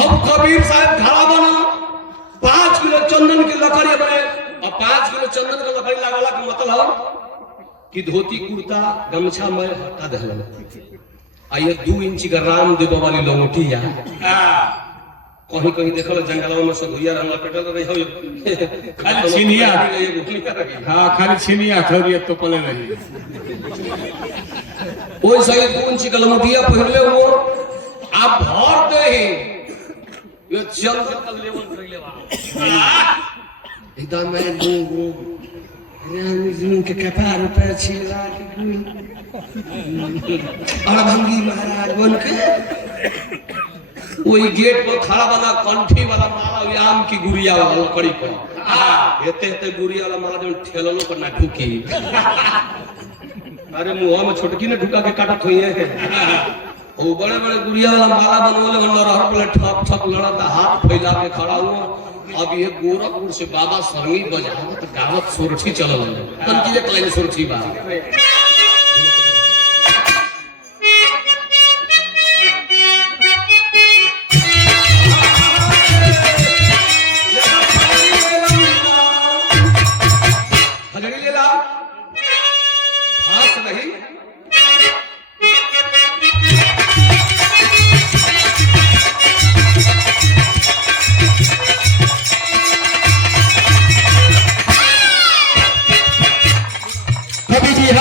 अब कबीर साहब खड़ा बना 5 किलो चंदन की लकड़ी बने और 5 किलो चंदन की लकड़ी लागला के मतलब कि धोती कुर्ता गमछा में हटा दहलन आइए 2 इंच का राम देव वाली लंगोटी या कहीं कहीं देखल जंगलों में सधुइया रंग लपेटल रही हो खाली छिनिया हाँ खाली छिनिया खरिया तो पले रही ओई सही 2 इंच का लंगोटिया पहनले हो आप भर दे ये चल चल लेवल कर लेवा एकदम मैं राम के कपार पे छिला और भंगी महाराज बन के वही गेट पर खड़ा बना कंठी वाला माला आम की गुड़िया वाला लकड़ी पर एते गुड़िया वाला माला जब ठेललो पर ना ढुकी अरे मुंह में छोटकी ने ढुका के काटत होई है वो बड़े बड़े गुड़िया वाला माला बनवले अंदर हर पले ठप ठप लड़ता हाथ फैला के खड़ा हुआ। अब ये गोरखपुर से बाबा सरंगी बजावत गावत सोरठी चलल तनकी एक लाइन सोरठी बा हजरी लेला भास नहीं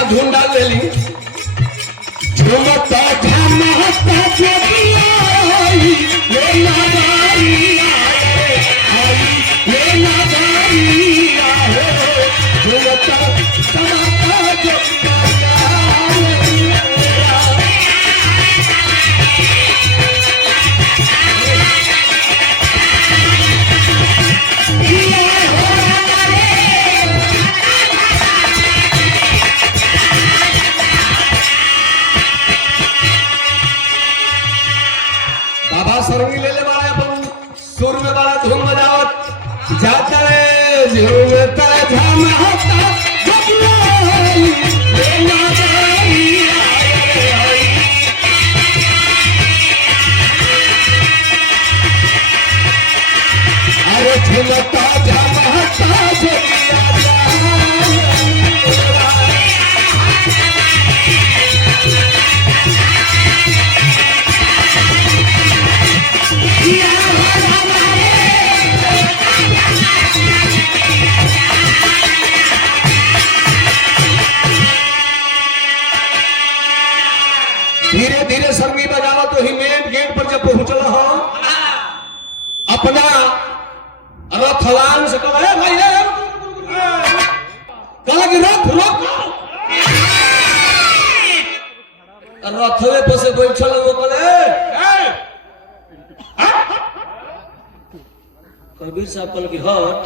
धुन डाल ले ली झुमता झमकता जगिया आई ये नगारी आई ये नगारी हो झुमता झमकता जगिया सरंगी ले ले वाला अपन सुर में वाला धुन बजावत जाता रे झूमता झमकता जगिया ये नगारी आई अरे झूमता झमकता जगिया धीरे धीरे सरंगी बजावा तो ही मेन गेट पर जब पहुंचल हो अपना रथलान से कहा भाई कहा कि रथ रोक रथवे पर से बैठल वो कहे कबीर साहब कल की हट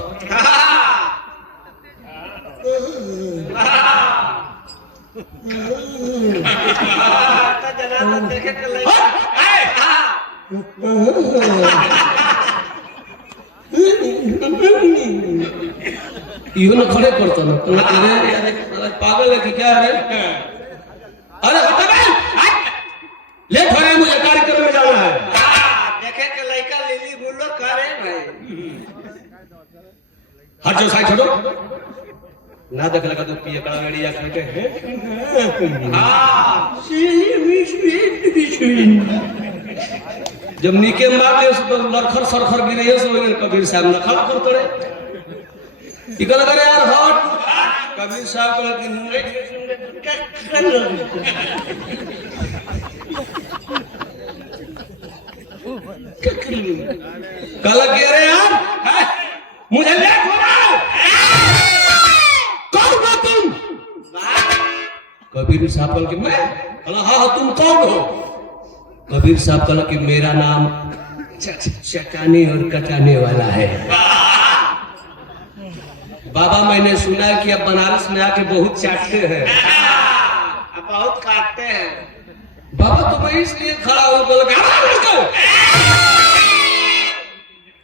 इहो न खड़े करता ना अरे पागल है कि क्या है अरे हटा बे लेट हो रहा मुझे कार्यक्रम में जाना है देखे के लड़का लिली बुल्लो करे भाई हट जाओ साइड छोड़ो ना देख लगा तो पिए कड़ा गाड़ी या करके हां जब नीके मार दे तो लखर सरखर गिरे सो कबीर साहब न खड़ा कर तोड़े ई कल करे यार हट कबीर साहब को कि कल के अरे यार मुझे लेट हो रहा है कौन हो तुम कबीर साहब कल कि मैं कहा हाँ तुम कौन हो कबीर साहब कहा कि मेरा नाम चटाने और कटाने वाला है बाबा मैंने सुना कि अब बनारस में आके बहुत चाटते हैं बहुत काटते हैं। बाबा तो मैं इसलिए खड़ा हूँ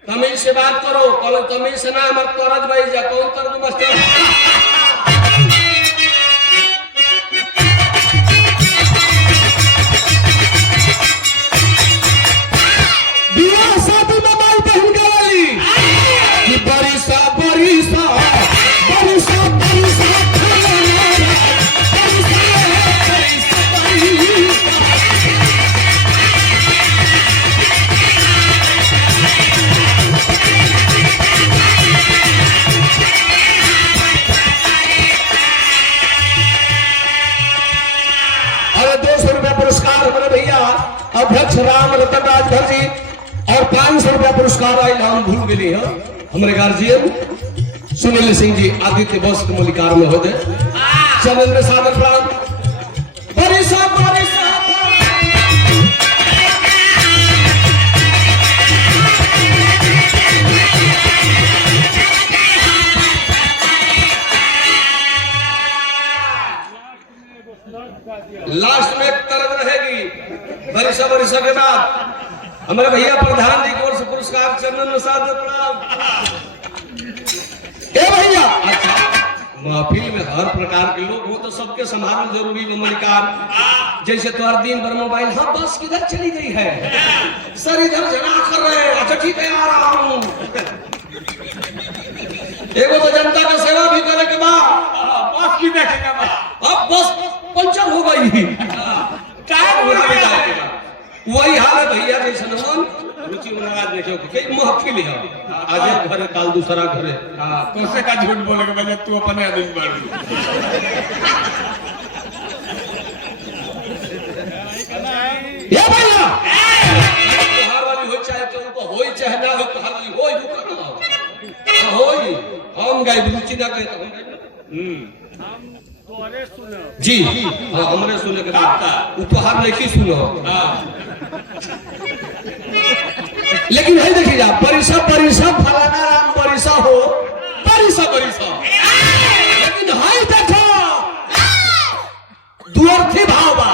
तमीज से बात करो। कल तमीज से ना मत करत भाई जा कौन कर दू मास्टर। बियाह शादी में माई बहन गवाली कि बरिसा बरिसा बरिसा बरिसा अध्यक्ष राम रतन राजभर जी और 500 रुपया पुरस्कार आए हम भूल गए हैं हमारे गार्जियन सुनील सिंह जी आदित्य बस मलिकार में हो गए चलेंद्र सागर प्राण बरिसा बरिसा लास्ट में एक तरफ रहेगी बरिसा बरिसा के बाद हमारे भैया प्रधान जी की ओर से पुरस्कार चंदन प्रसाद प्रणाम। ए भैया अच्छा महफिल में हर प्रकार के लोग हो तो सबके संभालना जरूरी है मलिकार। जैसे तुम्हारा दिन भर मोबाइल हाँ बस किधर चली गई है सर इधर जना कर रहे हैं अच्छा ठीक है आ रहा हूँ। एगो तो जनता का सेवा भी करे के बाद बस की देखेगा बा अब बस पंचर हो गई वही हाल है भैया जैसे नमन रुचि महाराज देखो कई महफिल है आज एक घर काल दूसरा घर है। हां तोसे का झूठ बोले के वजह तू अपने आदमी बढ़ ये भैया त्योहार वाली हो चाहे तो उनको होई चाहे ना हो तो हाली होई हो करना होई हम गाय रुचि ना कहे तो हम जी हाँ हमरे सुने के बाद उपहार लेके सुनो। लेकिन है देखिए परिसा परिसा फलाना राम परिसा हो परिसा परिसा लेकिन है देखो दुअर्थी भाव बा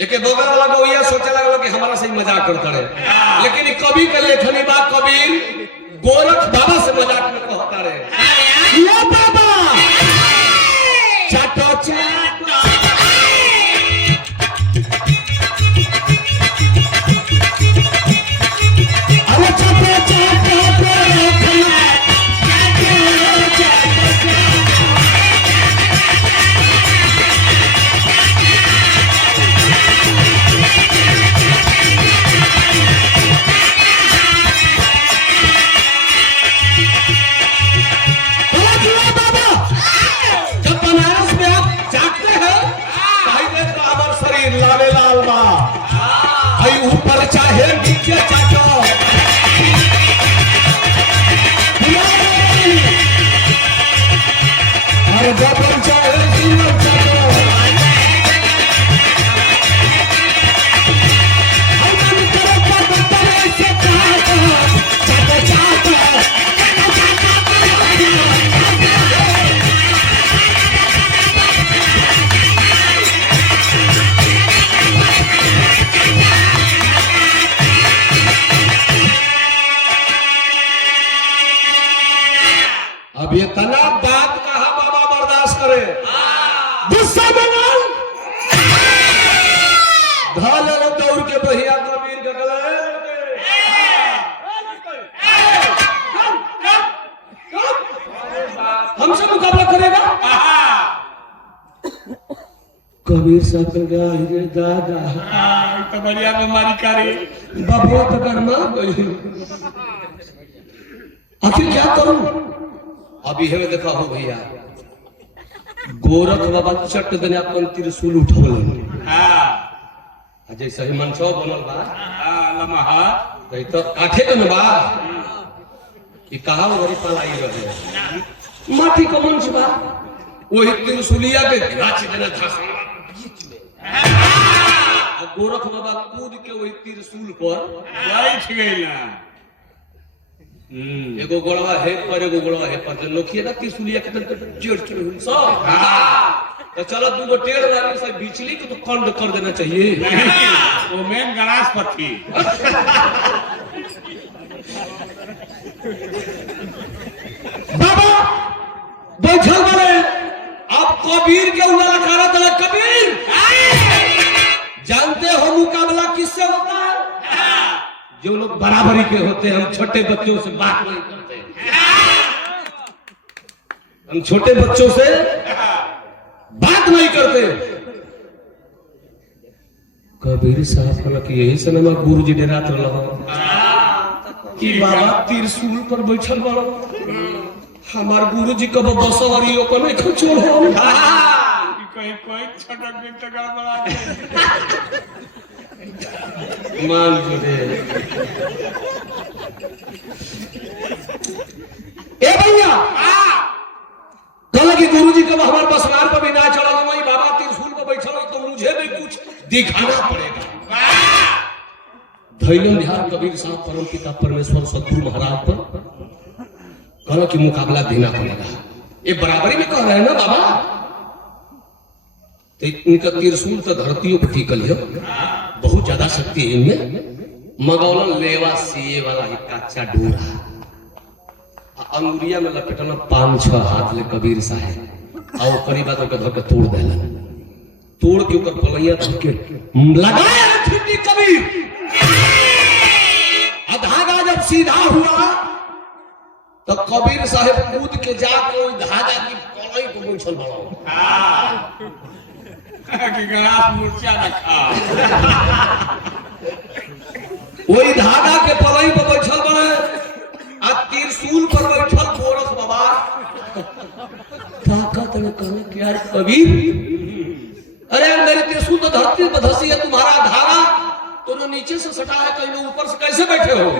एक बगल वाला को ये सोचे लगलो कि हमारा से मजाक करता रहे लेकिन कवि के लेखनी बा कबीर गोरख बाबा से मजाक में कहता रहे ये बाबा चाटो चाटो अरे चाटो चाटो लाले लाल बा आई ऊपर चाहे नीचे चाटो अरे गबन चाहे जीवन चाटो हम करो पत्थर से चाटो चाटो चाटो अब ये तना बात कहा बाबा बर्दाश्त करे गुस्सा में ढाल दौड़ के बहिया कबीर के गले हमसे मुकाबला करेगा कबीर साहब का गया दादा तो बढ़िया बीमारी करे बाबू तो कर्मा आखिर क्या करूं। अभी हमें देखा हो भैया गोरख बाबा चट देने अपन त्रिशूल उठौले हां जैसे ही मनसो बनल बा लमहा कहीं तो काठे के न बा ये कहा वरी पलाई रहे माटी का मंच बा वही त्रिशूलिया के गाछ देना था गोरख बाबा कूद के वही त्रिशूल पर बैठ गइला एगो गोड़वा है पर एगो गोड़वा है पर लोखिए ना त्रिशूलिया के चढ़ चढ़ हुई सब तो चलो दू गो टेढ़ वाली से बिचली को तो कंड कर देना चाहिए। नहीं, वो मेन गलास पर थी। बाबा बैठल बने आप कबीर के उड़ा लखारा दला कबीर जानते हो मुकाबला किससे होता है? जो लोग बराबरी के होते हैं। हम छोटे बच्चों से बात नहीं करते, हम छोटे बच्चों से बात नहीं करते। कबीर साहब कहला कि यही से ना गुरु जी डेरात रहा कि बाबा त्रिशूल पर बैठल बड़ा हमार गुरु जी कब बसवरियों को नहीं छोड़ कोई छटक भी तो गड़बड़ा मान दे। ए भैया कहला कि गुरु जी कब हमारे बसनार पर भी ना चढ़ा वही बाबा त्रिशूल पर बैठल तो मुझे भी कुछ दिखाना पड़ेगा। धैर्य ध्यान कबीर साहब परम पिता परमेश्वर सदगुरु महाराज पर कहला कि मुकाबला देना पड़ेगा। ये बराबरी में कह रहे हैं ना बाबा? तो इनका त्रिशूल तो धरतियों पर टिकल है, बहुत ज्यादा शक्ति है इनमें। मगौला लेवा सीए वाला ही कच्चा डोरा अंगुरिया में लपेटना 5-6 हाथ ले कबीर साहब और करीब बात धर के तोड़ देला, तोड़ के ऊपर पलैया धर के लगाया छिट्टी कबीर। धागा जब सीधा हुआ तो कबीर साहब कूद के जाके वही धागा की पलई को बैठल बड़ा कि गलास मूर्छा रखा। वही धागा के पलई पर बैठल बने आ त्रिशूल पर बैठल गोरख बाबा ताकत ने कहने क्या कबीर अरे मेरे त्रिशूल तो धरती पर धसी है, तुम्हारा धागा तो नीचे से सटा है, कहीं ऊपर से कैसे बैठे हो?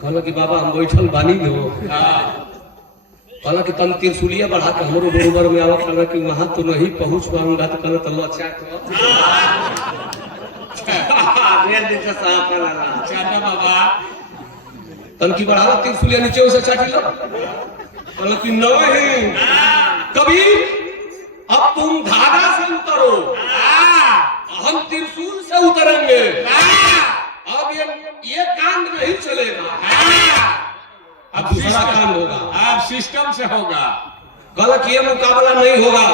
कहला कि बाबा हम बैठल बानी में हो। कहला कि तन त्रिशूलिया बढ़ा के हमरो बरोबर में आवा। कहला कि वहां तो नहीं पहुंच पाऊंगा। तो कहला तल्ला अच्छा चाचा बाबा तन की बढ़ावा त्रिशूलिया नीचे से चाटी लो। कहला कि नहीं कबीर अब तुम धागा से उतरो, हम त्रिशूल से उतरेंगे। अब ये कांड नहीं चलेगा, अब दूसरा कांड होगा। अब सिस्टम से होगा। गलत ये मुकाबला नहीं होगा,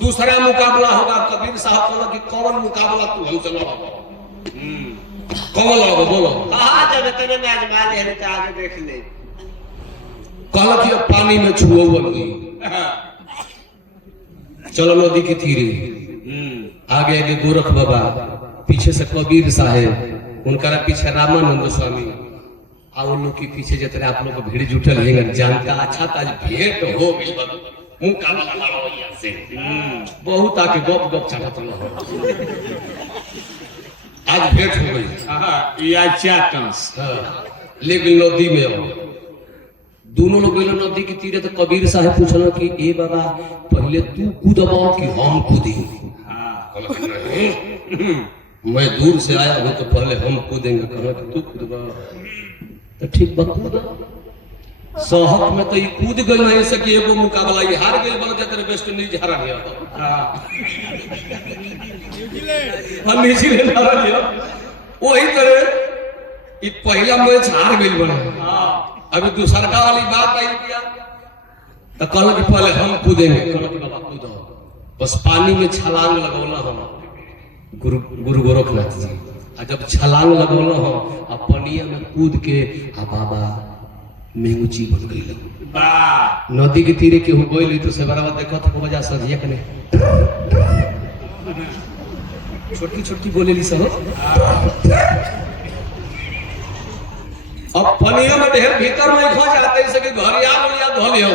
दूसरा मुकाबला होगा। कबीर साहब कहला कि कौन मुकाबला तू हमसे लड़ो? कौन लड़ो बोलो? जब तेरे में आजमा ले तो आगे देख ले। कहला कि अब पानी में छुओ बोली चलो नदी के तीरे। आगे आगे गोरख बाबा, पीछे से कबीर साहेब, उनका पीछे रामानंद स्वामी और उन लोग के पीछे जितने आप लोग को भीड़ जुटल है जानता अच्छा ताज भेंट हो गई मुकाबला लड़ो यहाँ से। बहुत आके गप गप चाटत रहो। आज भेंट हो गई या चाटस लेकिन नदी में आओ। दोनों लोग गए नदी के तीरे तो कबीर साहब पूछल कि ए बाबा पहले तू कूदबाओ कि हम कूदी? मैं दूर से आया हूं तो पहले हम कूदेंगे। कहना कि तू कूदबा तो ठीक बकूदा सहक में तो ये कूद गई नहीं सकी। एगो मुकाबला ये हार गई बन जाते वेस्ट इंडीज हरा गया हम न्यूजीलैंड हरा गया। वही तरह ये पहला मैच हार गई बने। अभी दूसरा वाली बात आई किया तो कहना कि पहले हम कूदेंगे। कहना कि बाबा कूदो, बस पानी में छलांग लगौना हम गुरु गोरखनाथ जी। आ जब छलांग लगौना हम आ पनिया में कूद के आ बाबा मेंगुची बन गई। नदी के तीरे के हो गई तो से बराबर देखो तो वजह सजिया कने छोटी छोटी बोलेली सब। अब पनिया में ढेर भीतर में खो जाते हैं कि घर या धोले हो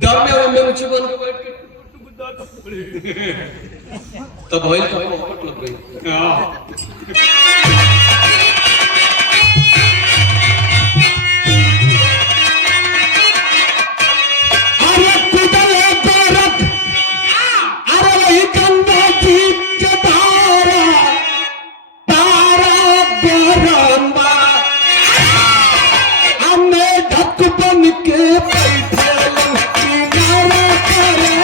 डर में वो मेंगुची बन के बैठ के तब भइल तो पकड़ लग गई। अरे कुदले गोरख अरे वही गंगा जी के धारा तारा गरम्बा हमें ढक बन के बैठे किनारा करे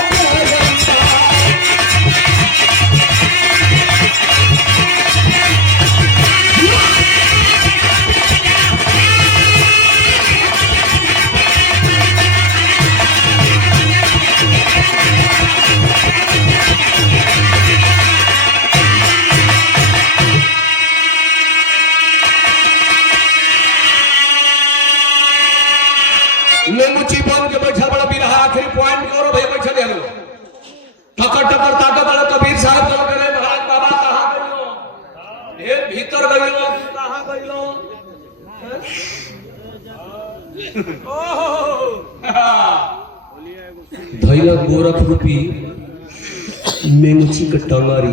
नेमुची बन के बैठा बड़ा बिरहा आखिरी पॉइंट करो भाई बैठा दे टकर टकर ताकत वाला कबीर साहब चल करे महाराज बाबा कहां गइलो ढेर भीतर गइलो कहां गइलो धैला गोरख रूपी मेंगची के टंगरी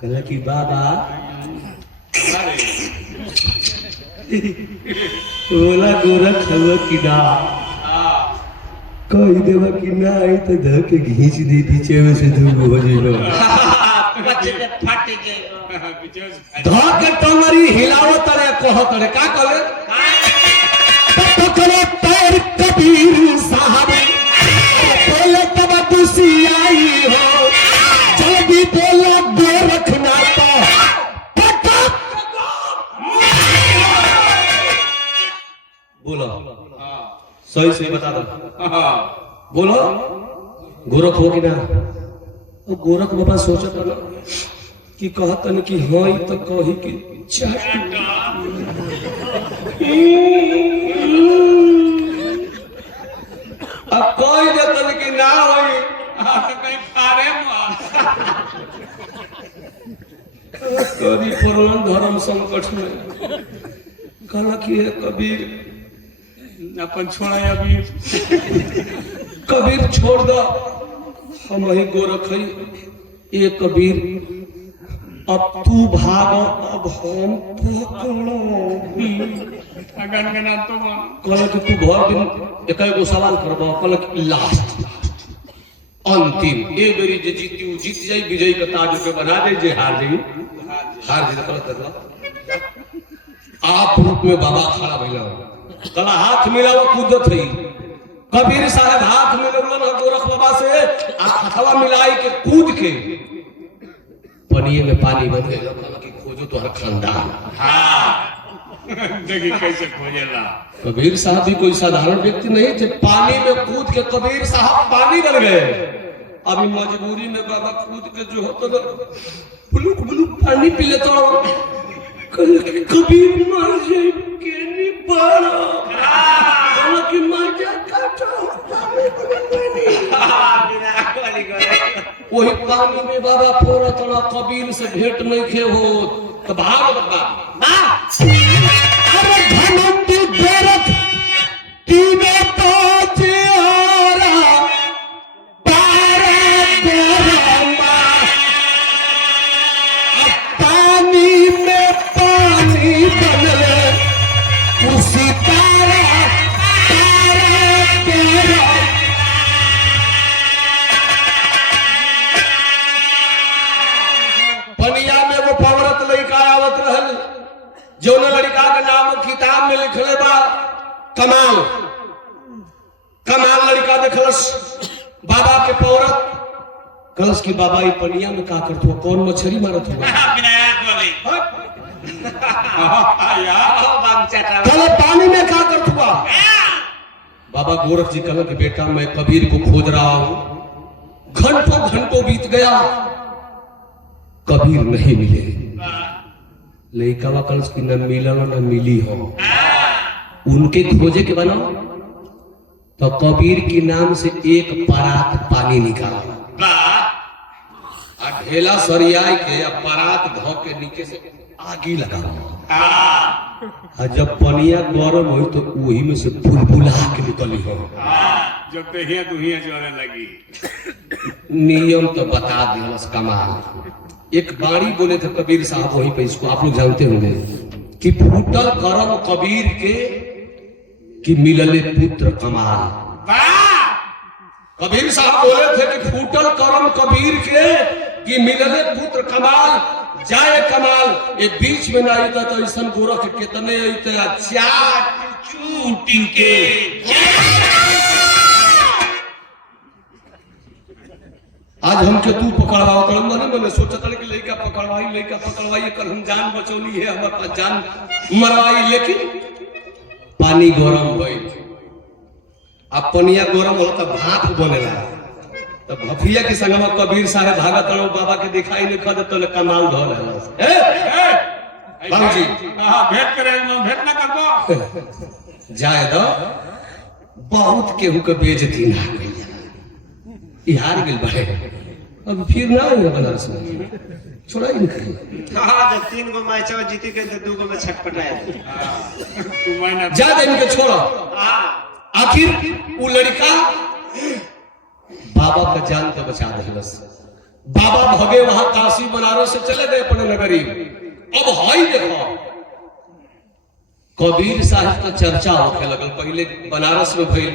कहला कि बाबा बोला गोरख हवा कि ना कह देवा कि ना आई तो धके घींच दे पीछे में से दूर हो जाइलो बच्चे पे फट जाएगा धके टंगरी हिलाओ तरे कह करे का करे पकड़े पैर कबीर साहब बोले तब तुसी आई हो जल्दी बोलो गोरख ना तो बोलो सही सही बता दो बोलो गोरख हो कि ना वो गोरख बाबा सोचत ना कि कहतन कि हाँ तो कही कि अब कोई देतन कि ना होई तो कहीं फारे कभी पुरान धर्म संकट में कहला कि ये कबीर अपन छोड़ा अभी कबीर छोड़ दो हम ही गोरख है ये कबीर अब तू भाग अब हम पकड़ो अगन के नाम तो कहला कि तू भर दिन एक गो सवाल करबो कहला कि लास्ट अंतिम ए बेरी जे जीती जीत जाई विजय का ताज पे बना दे जे हार जाई कहला करला आप रूप में बाबा खड़ा भइला कला हाथ मिलावा कूदत है कबीर साहब हाथ मिलौलन गोरख बाबा से आ हथवा मिलाई के कूद के पनिये में पानी बन गए कि खोजो तो हर खानदान देखी कैसे खोजेला कबीर साहब भी कोई साधारण व्यक्ति नहीं थे पानी में कूद के कबीर साहब पानी बन गए अभी मजबूरी में बाबा कूद के जो होता ना बुलुक बुलुक पानी पी लेता कबीर मर जाए के नहीं पारा कि मर जा वही पानी में बाबा फोड़ा थोड़ा कबीर से भेंट नहीं खे हो तो भाग बाबा अरे धनंती गोरख तीने तो जियारा पारा गोरमा पानी में पानी बनले उसी तारा तेरा पनिया में वो पवरत लड़का आवत रहल जौन लड़का के नाम किताब में लिखले बा कमाल कमाल लड़का देखलस बाबा के पौरत कहलस कि बाबा ई पनिया में का करत हो कौन मछली मारत हो कहले पानी में का करत हुआ बाबा गोरख जी कहले कि बेटा मैं कबीर को खोज रहा हूं घंटों घंटों बीत गया कबीर नहीं मिले लड़का कल की न मिलल न मिली हो उनके खोजे के बनाओ तो कबीर के नाम से एक परात पानी निकालो ढेला सरियाई के परात धो के नीचे से आगी लगाओ जब पनिया गरम हो तो वही में से बुलबुला के निकली हो जब तो हिया दुहिया जोरे लगी नियम तो बता दिया कमाल एक बाणी बोले थे कबीर साहब वहीं पे इसको आप लोग जानते होंगे कि फूटल करम कबीर के कि मिलले पुत्र कमाल कबीर साहब बोले थे कि फूटल करम कबीर के कि मिलले पुत्र कमाल जाए कमाल ये बीच में ना आता तो ऐसा गोरख कितने चाट चूटी के आज हमके तू पकड़वाओ तो मैंने सोचा था कि लड़का पकड़वाई कल हम जान बचौली है हमारे पास जान मरवाई लेकिन पानी गरम हुई अब पनिया गरम हो तो भाप बनेला तो भफिया के संग में कबीर साहब भागत रहो बाबा के दिखाई नहीं खद तो कमाल धो बाबूजी भेंट करे भेंट ना करबो जाए दो बहुत केहू के बेइज्जती ना कइल जाला। ई हार गेल बाहे, अब फिर ना आएगा बनारस में, छोड़ा ही नहीं। हाँ जब 3 गो मैच जीती के 2 गो में छटपटाए। ज्यादा इनके छोड़ो। आखिर वो लड़का बाबा का जान तो बचा दे बस। बाबा भगे वहां काशी बनारस से चले गए अपने नगरी। अब हाई देखो कबीर साहब का चर्चा होके लगल। पहले बनारस में भइल,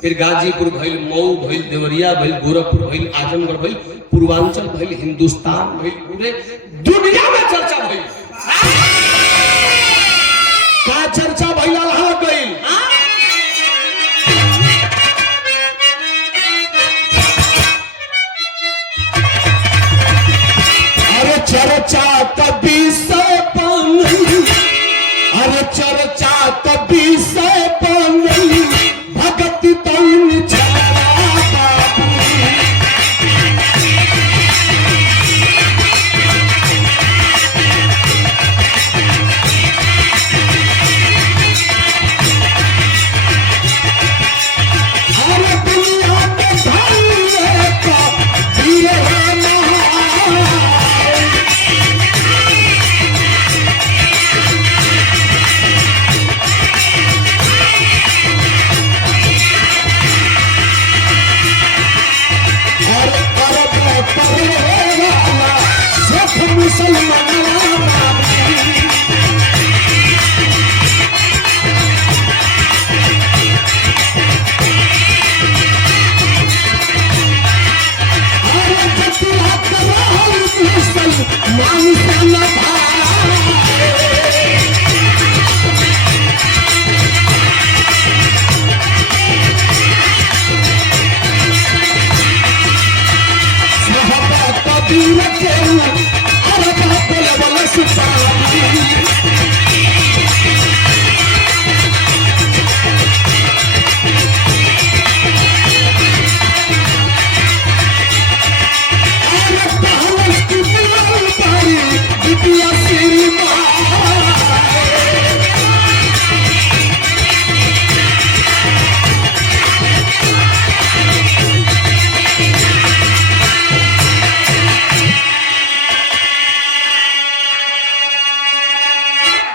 फिर गाजीपुर भइल, मऊ भइल, देवरिया भइल, गोरखपुर भइल, आजमगढ़ भइल, पूर्वांचल भइल, हिंदुस्तान भइल, पूरे दुनिया में चर्चा भइल। का चर्चा भइल अल्लाह गइल। अरे चर्चा कभी से पानी, अरे चर्चा कभी से पानी, भगत तैन छाड़ा बाबू। अरे दुनिया में भाई का वीर है महान।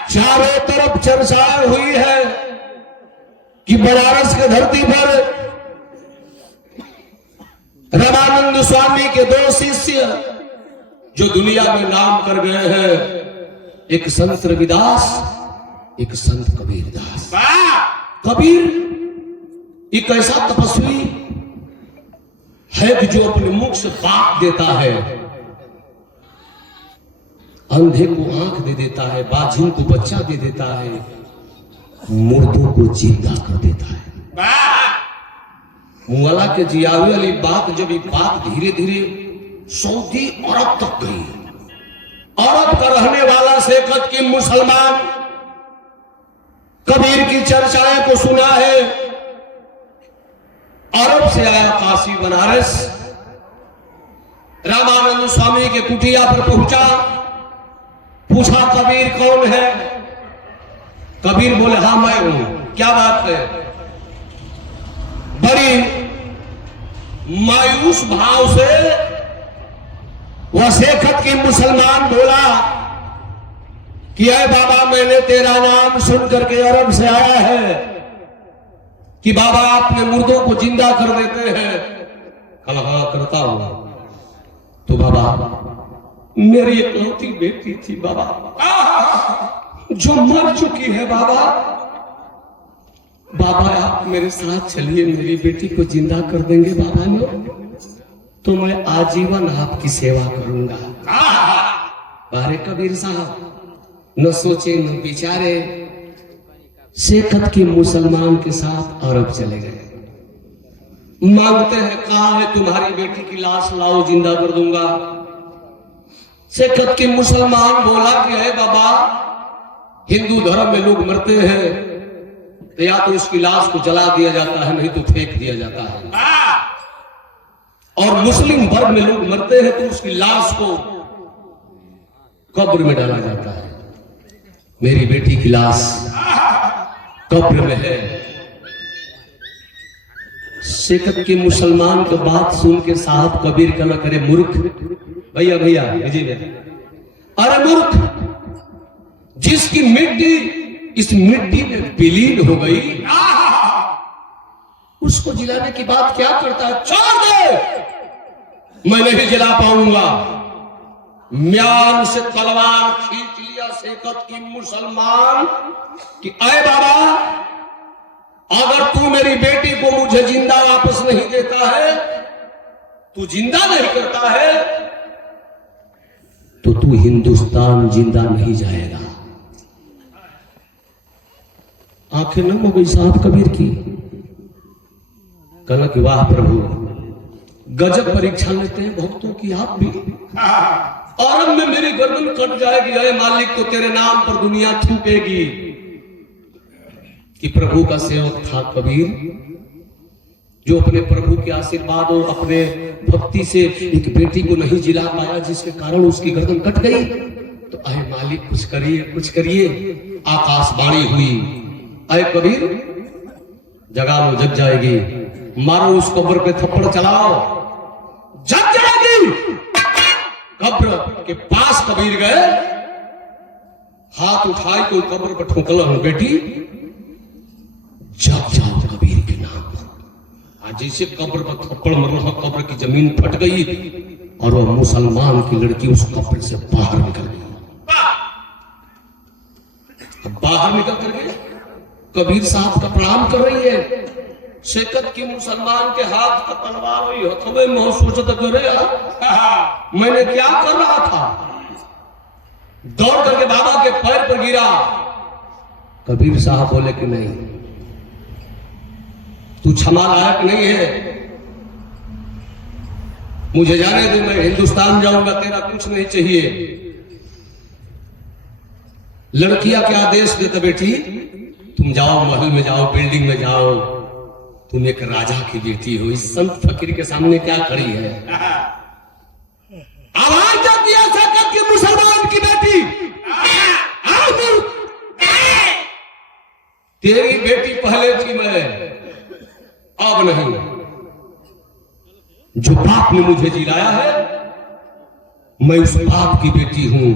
चारों तरफ चर्चा हुई है कि बनारस की धरती पर रामानंद स्वामी के 2 शिष्य जो दुनिया में नाम कर गए हैं, एक संत रविदास, एक संत कबीरदास। कबीर एक ऐसा तपस्वी है कि जो अपने मुख से बात देता है, अंधे को आंख दे देता है, बाझिन को बच्चा दे देता है, मुर्दों को जिंदा कर देता है। मुआला के जियावे वाली बात, जब ये बात धीरे धीरे सऊदी अरब तक गई, अरब का रहने वाला शेखत की मुसलमान कबीर की चर्चाएं को सुना है। अरब से आया काशी बनारस, रामानंद स्वामी के कुटिया पर पहुंचा, पूछा कबीर कौन है? कबीर बोले हाँ मैं हूं। क्या बात है? बड़ी मायूस भाव से वह शेखत की मुसलमान बोला कि अरे बाबा, मैंने तेरा नाम सुन करके अरब से आया है कि बाबा आपने मुर्दों को जिंदा कर देते हैं। कहा हाँ करता हूं। तो बाबा, मेरी इकलौती बेटी थी बाबा, जो मर चुकी है बाबा। बाबा आप मेरे साथ चलिए, मेरी बेटी को जिंदा कर देंगे बाबा ने, तो मैं आजीवन आपकी सेवा करूंगा। अरे कबीर साहब न सोचे न विचारे, शेखत की मुसलमान के साथ अरब चले गए। मांगते हैं कहा है तुम्हारी बेटी की लाश लाओ, जिंदा कर दूंगा। शेखत के मुसलमान बोला कि है बाबा, हिंदू धर्म में लोग मरते हैं तो या तो उसकी लाश को जला दिया जाता है, नहीं तो फेंक दिया जाता है, और मुस्लिम वर्ग में लोग मरते हैं तो उसकी लाश को कब्र में डाला जाता है। मेरी बेटी की लाश कब्र में है, शेकत के मुसलमान को बात सुन के साहब कबीर कहना करे मूर्ख, भैया भैया अरे मूर्ख, जिसकी मिट्टी इस मिट्टी में विलीन हो गई उसको जिलाने की बात क्या करता है? छोड़ दे, मैं नहीं जिला पाऊंगा। म्यान से तलवार खींच लिया शेकत की मुसलमान कि अय बाबा, अगर तू मेरी बेटी को मुझे जिंदा वापस नहीं देता है, तू जिंदा नहीं करता है, तो तू हिंदुस्तान जिंदा नहीं जाएगा। आंखें नम हो गई साहब कबीर की। कहना कि वाह प्रभु, गजब परीक्षा लेते हैं भक्तों की आप भी। और अब में मेरी गर्दन कट जाएगी, अरे मालिक तो तेरे नाम पर दुनिया थूकेगी। कि प्रभु का सेवक था कबीर, जो अपने प्रभु के आशीर्वाद और अपने भक्ति से एक बेटी को नहीं जिला पाया, जिसके कारण उसकी गर्दन कट गई। तो अहे मालिक कुछ करिए, कुछ करिए। आकाशवाणी हुई, अरे कबीर जगा लो, जग जाएगी, मारो उस कब्र पे थप्पड़ चलाओ, जग जाएगी। कब्र के पास कबीर गए, हाथ उठाई कोई कब्र पर ठोकला, बेटी जग जाओ कबीर के नाम पर। आज जैसे कब्र पर थप्पड़ मरना, कब्र की जमीन फट गई और वो मुसलमान की लड़की उस कब्र से बाहर निकल गई। अब बाहर निकल कर गए, कबीर साहब का प्रणाम कर रही है। शेकत की मुसलमान के हाथ का तलवार हुई हथवे में, सोचता करे यार मैंने क्या कर रहा था। दौड़ करके बाबा के पैर पर गिरा। कबीर साहब बोले कि नहीं, तू क्षमा लायक नहीं है, मुझे जाने दे, मैं हिंदुस्तान जाऊंगा, तेरा कुछ नहीं चाहिए। लड़कियां क्या आदेश देता, बेटी तुम जाओ, महल में जाओ, बिल्डिंग में जाओ, तुम एक राजा की बेटी हो, इस संत फकीर के सामने क्या खड़ी है। आवाज जाती है शेकत की मुसलमान की बेटी, तेरी बेटी पहले थी, मैं अब नहीं। जो बाप ने मुझे जिलाया है, मैं उस बाप की बेटी हूं।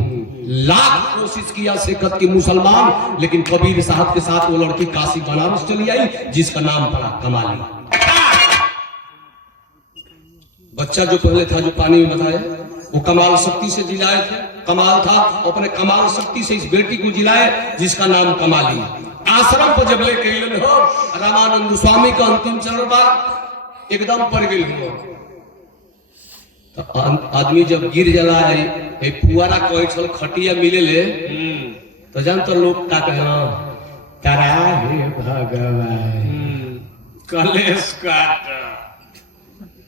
लाख कोशिश किया शेकत की मुसलमान, लेकिन कबीर साहब के साथ वो लड़की काशी बनारस चली आई, जिसका नाम पड़ा कमाली। बच्चा जो पहले था, जो पानी में बताया, वो कमाल शक्ति से जिलाए थे, कमाल था, अपने कमाल शक्ति से इस बेटी को जिलाए, जिसका नाम कमाली। आश्रम पर जब लेके हो, रामानंद स्वामी का अंतिम चरण बाद एकदम पड़ गई हो, तो आदमी जब गिर जला है, पुआरा कोई छल खटिया मिले ले, तो जान तो लोग का कहना, तारा हे भगवान कलेश काट।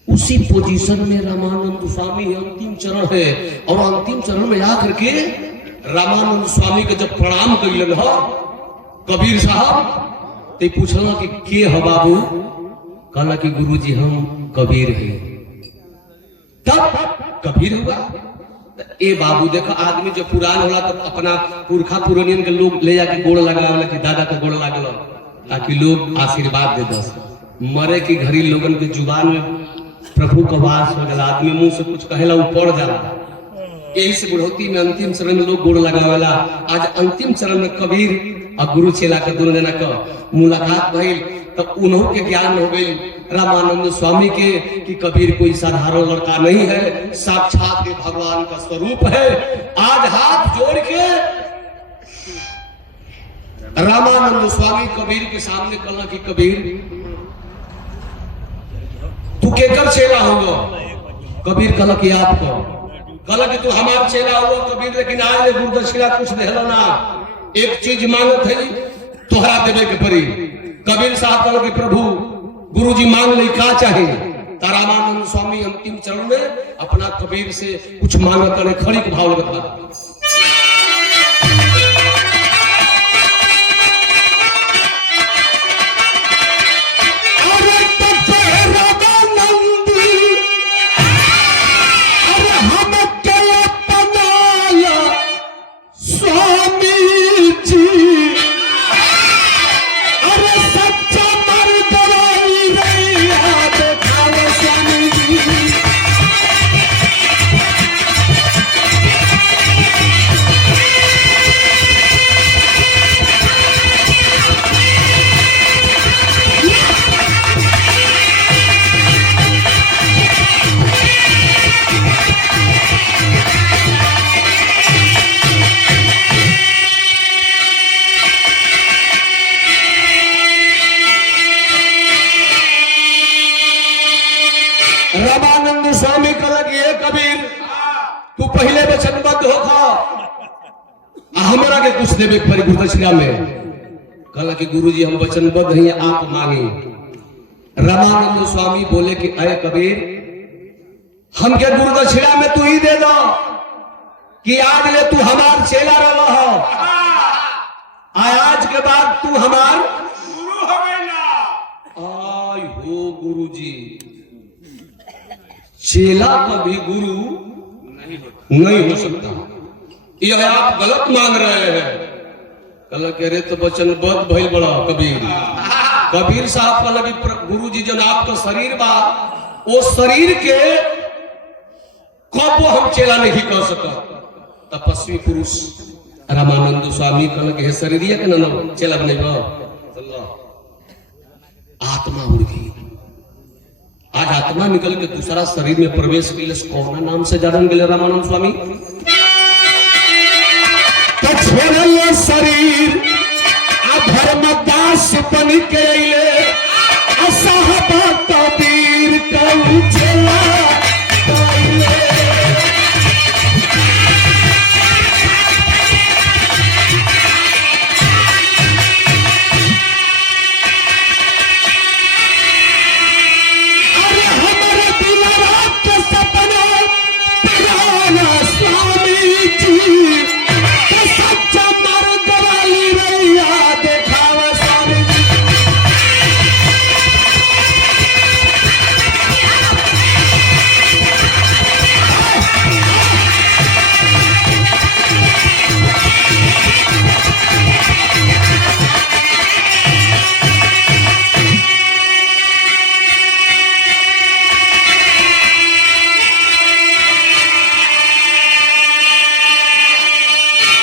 उसी पोजीशन में रामानंद स्वामी अंतिम चरण है। और अंतिम चरण में आकर के रामानंद स्वामी के जब प्रणाम कर हो कबीर साहब, तो पूछना कि के हो बाबू, कहना कि गुरुजी हम कबीर हैं। तब कबीर हुआ। ए बाबू देखो, आदमी जब पुरान होला तो अपना पुरखा पुरानियन के लोग ले जाके गोड़ लगावला कि दादा के गोड़ लागल, ताकि लोग आशीर्वाद दे दस। मरे की घड़ी लोगन के जुबान में प्रभु का वास हो जाला, आदमी मुंह से कुछ कहेला वो पड़ जाला। यही से बुढ़ौती में अंतिम चरण में लोग गोड़ लगावेला। आज अंतिम चरण में कबीर और गुरु चेला के दोनों जना का मुलाकात भइल, तब उन्हों के ज्ञान हो गई रामानंद स्वामी के कि कबीर कोई साधारण लड़का नहीं है, साक्षात भगवान का स्वरूप है। आज हाथ जोड़ के रामानंद स्वामी कबीर के सामने कहना कि कबीर तू केकर चेला होगा। कबीर कहला कि आपको, कहला कि तू हमारा चेला हुआ कबीर, लेकिन आज गुरु दक्षिणा कुछ देहला ना, एक चीज मांगत है तोहरा देवे के पड़ी। कबीर साहब कहला कि प्रभु गुरुजी मांग ले का चाहे। रामानंद स्वामी अंतिम चरण में अपना कबीर से कुछ मांगत है, खड़ी के भाव लगता। अरे सच्चा मर्द वाली रैया तू पहले वचनबद्ध होखा हमरा के कुछ देवे के पड़ी गुरुदक्षिणा में। कहला कि गुरुजी हम वचनबद्ध हैं, आप मांगे। रामानंद स्वामी बोले कि अय कबीर, हमके गुरुदक्षिणा में तू ही दे दो कि आज ले तू हमार चेला रहा हो, आज के बाद तू हमार गुरु हो गई ना। आय हो गुरुजी, चेला कभी गुरु नहीं हो सकता, यह आप गलत मान रहे हैं। कल कह रहे तो वचनबद्ध भइल बड़ा कबीर। कबीर साहब कहला कि गुरुजी जन आपका शरीर बा, वो शरीर के कब हम चेला नहीं कर सका। तपस्वी पुरुष रामानंद स्वामी कहला कि हे शरीरिया के न चेला बनेगा। आत्मा उड़ गई। आज आत्मा निकल के दूसरा शरीर में प्रवेश के लिए कौन नाम से जानन गेले रामानंद स्वामी? तो छोड़ले शरीर धर्मदास बन के अइले, असहब कबीर कहू चेला कइले।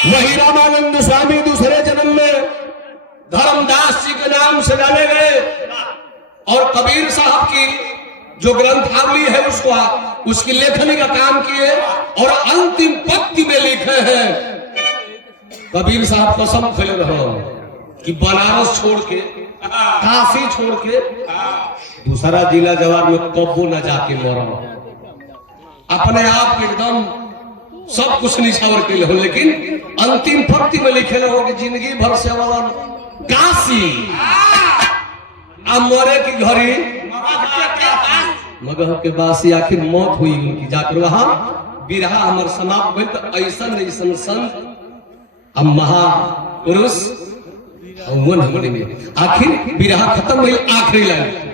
वही रामानंद स्वामी दूसरे जन्म में धर्मदास जी के नाम से जाने गए और कबीर साहब की जो ग्रंथावली है उसकी लेखनी का काम किए और अंतिम पंक्ति में लिखे हैं। कबीर साहब कसम खेले रहो कि बनारस छोड़ के, काशी छोड़ के दूसरा जिला जवार में कब्बो न जाके मरो। अपने आप के एकदम सब कुछ निछावर के हो, लेकिन अंतिम पंक्ति में लिखे हो कि जिंदगी भर से वाला काशी अब मरे की घड़ी मगह के बासी आखिर मौत हुई उनकी जाकर वहां बिरहा हमर समाप्त हुई। तो ऐसा संत अब महापुरुष हमने में आखिर बिरहा खत्म हुई। आखिरी लाइन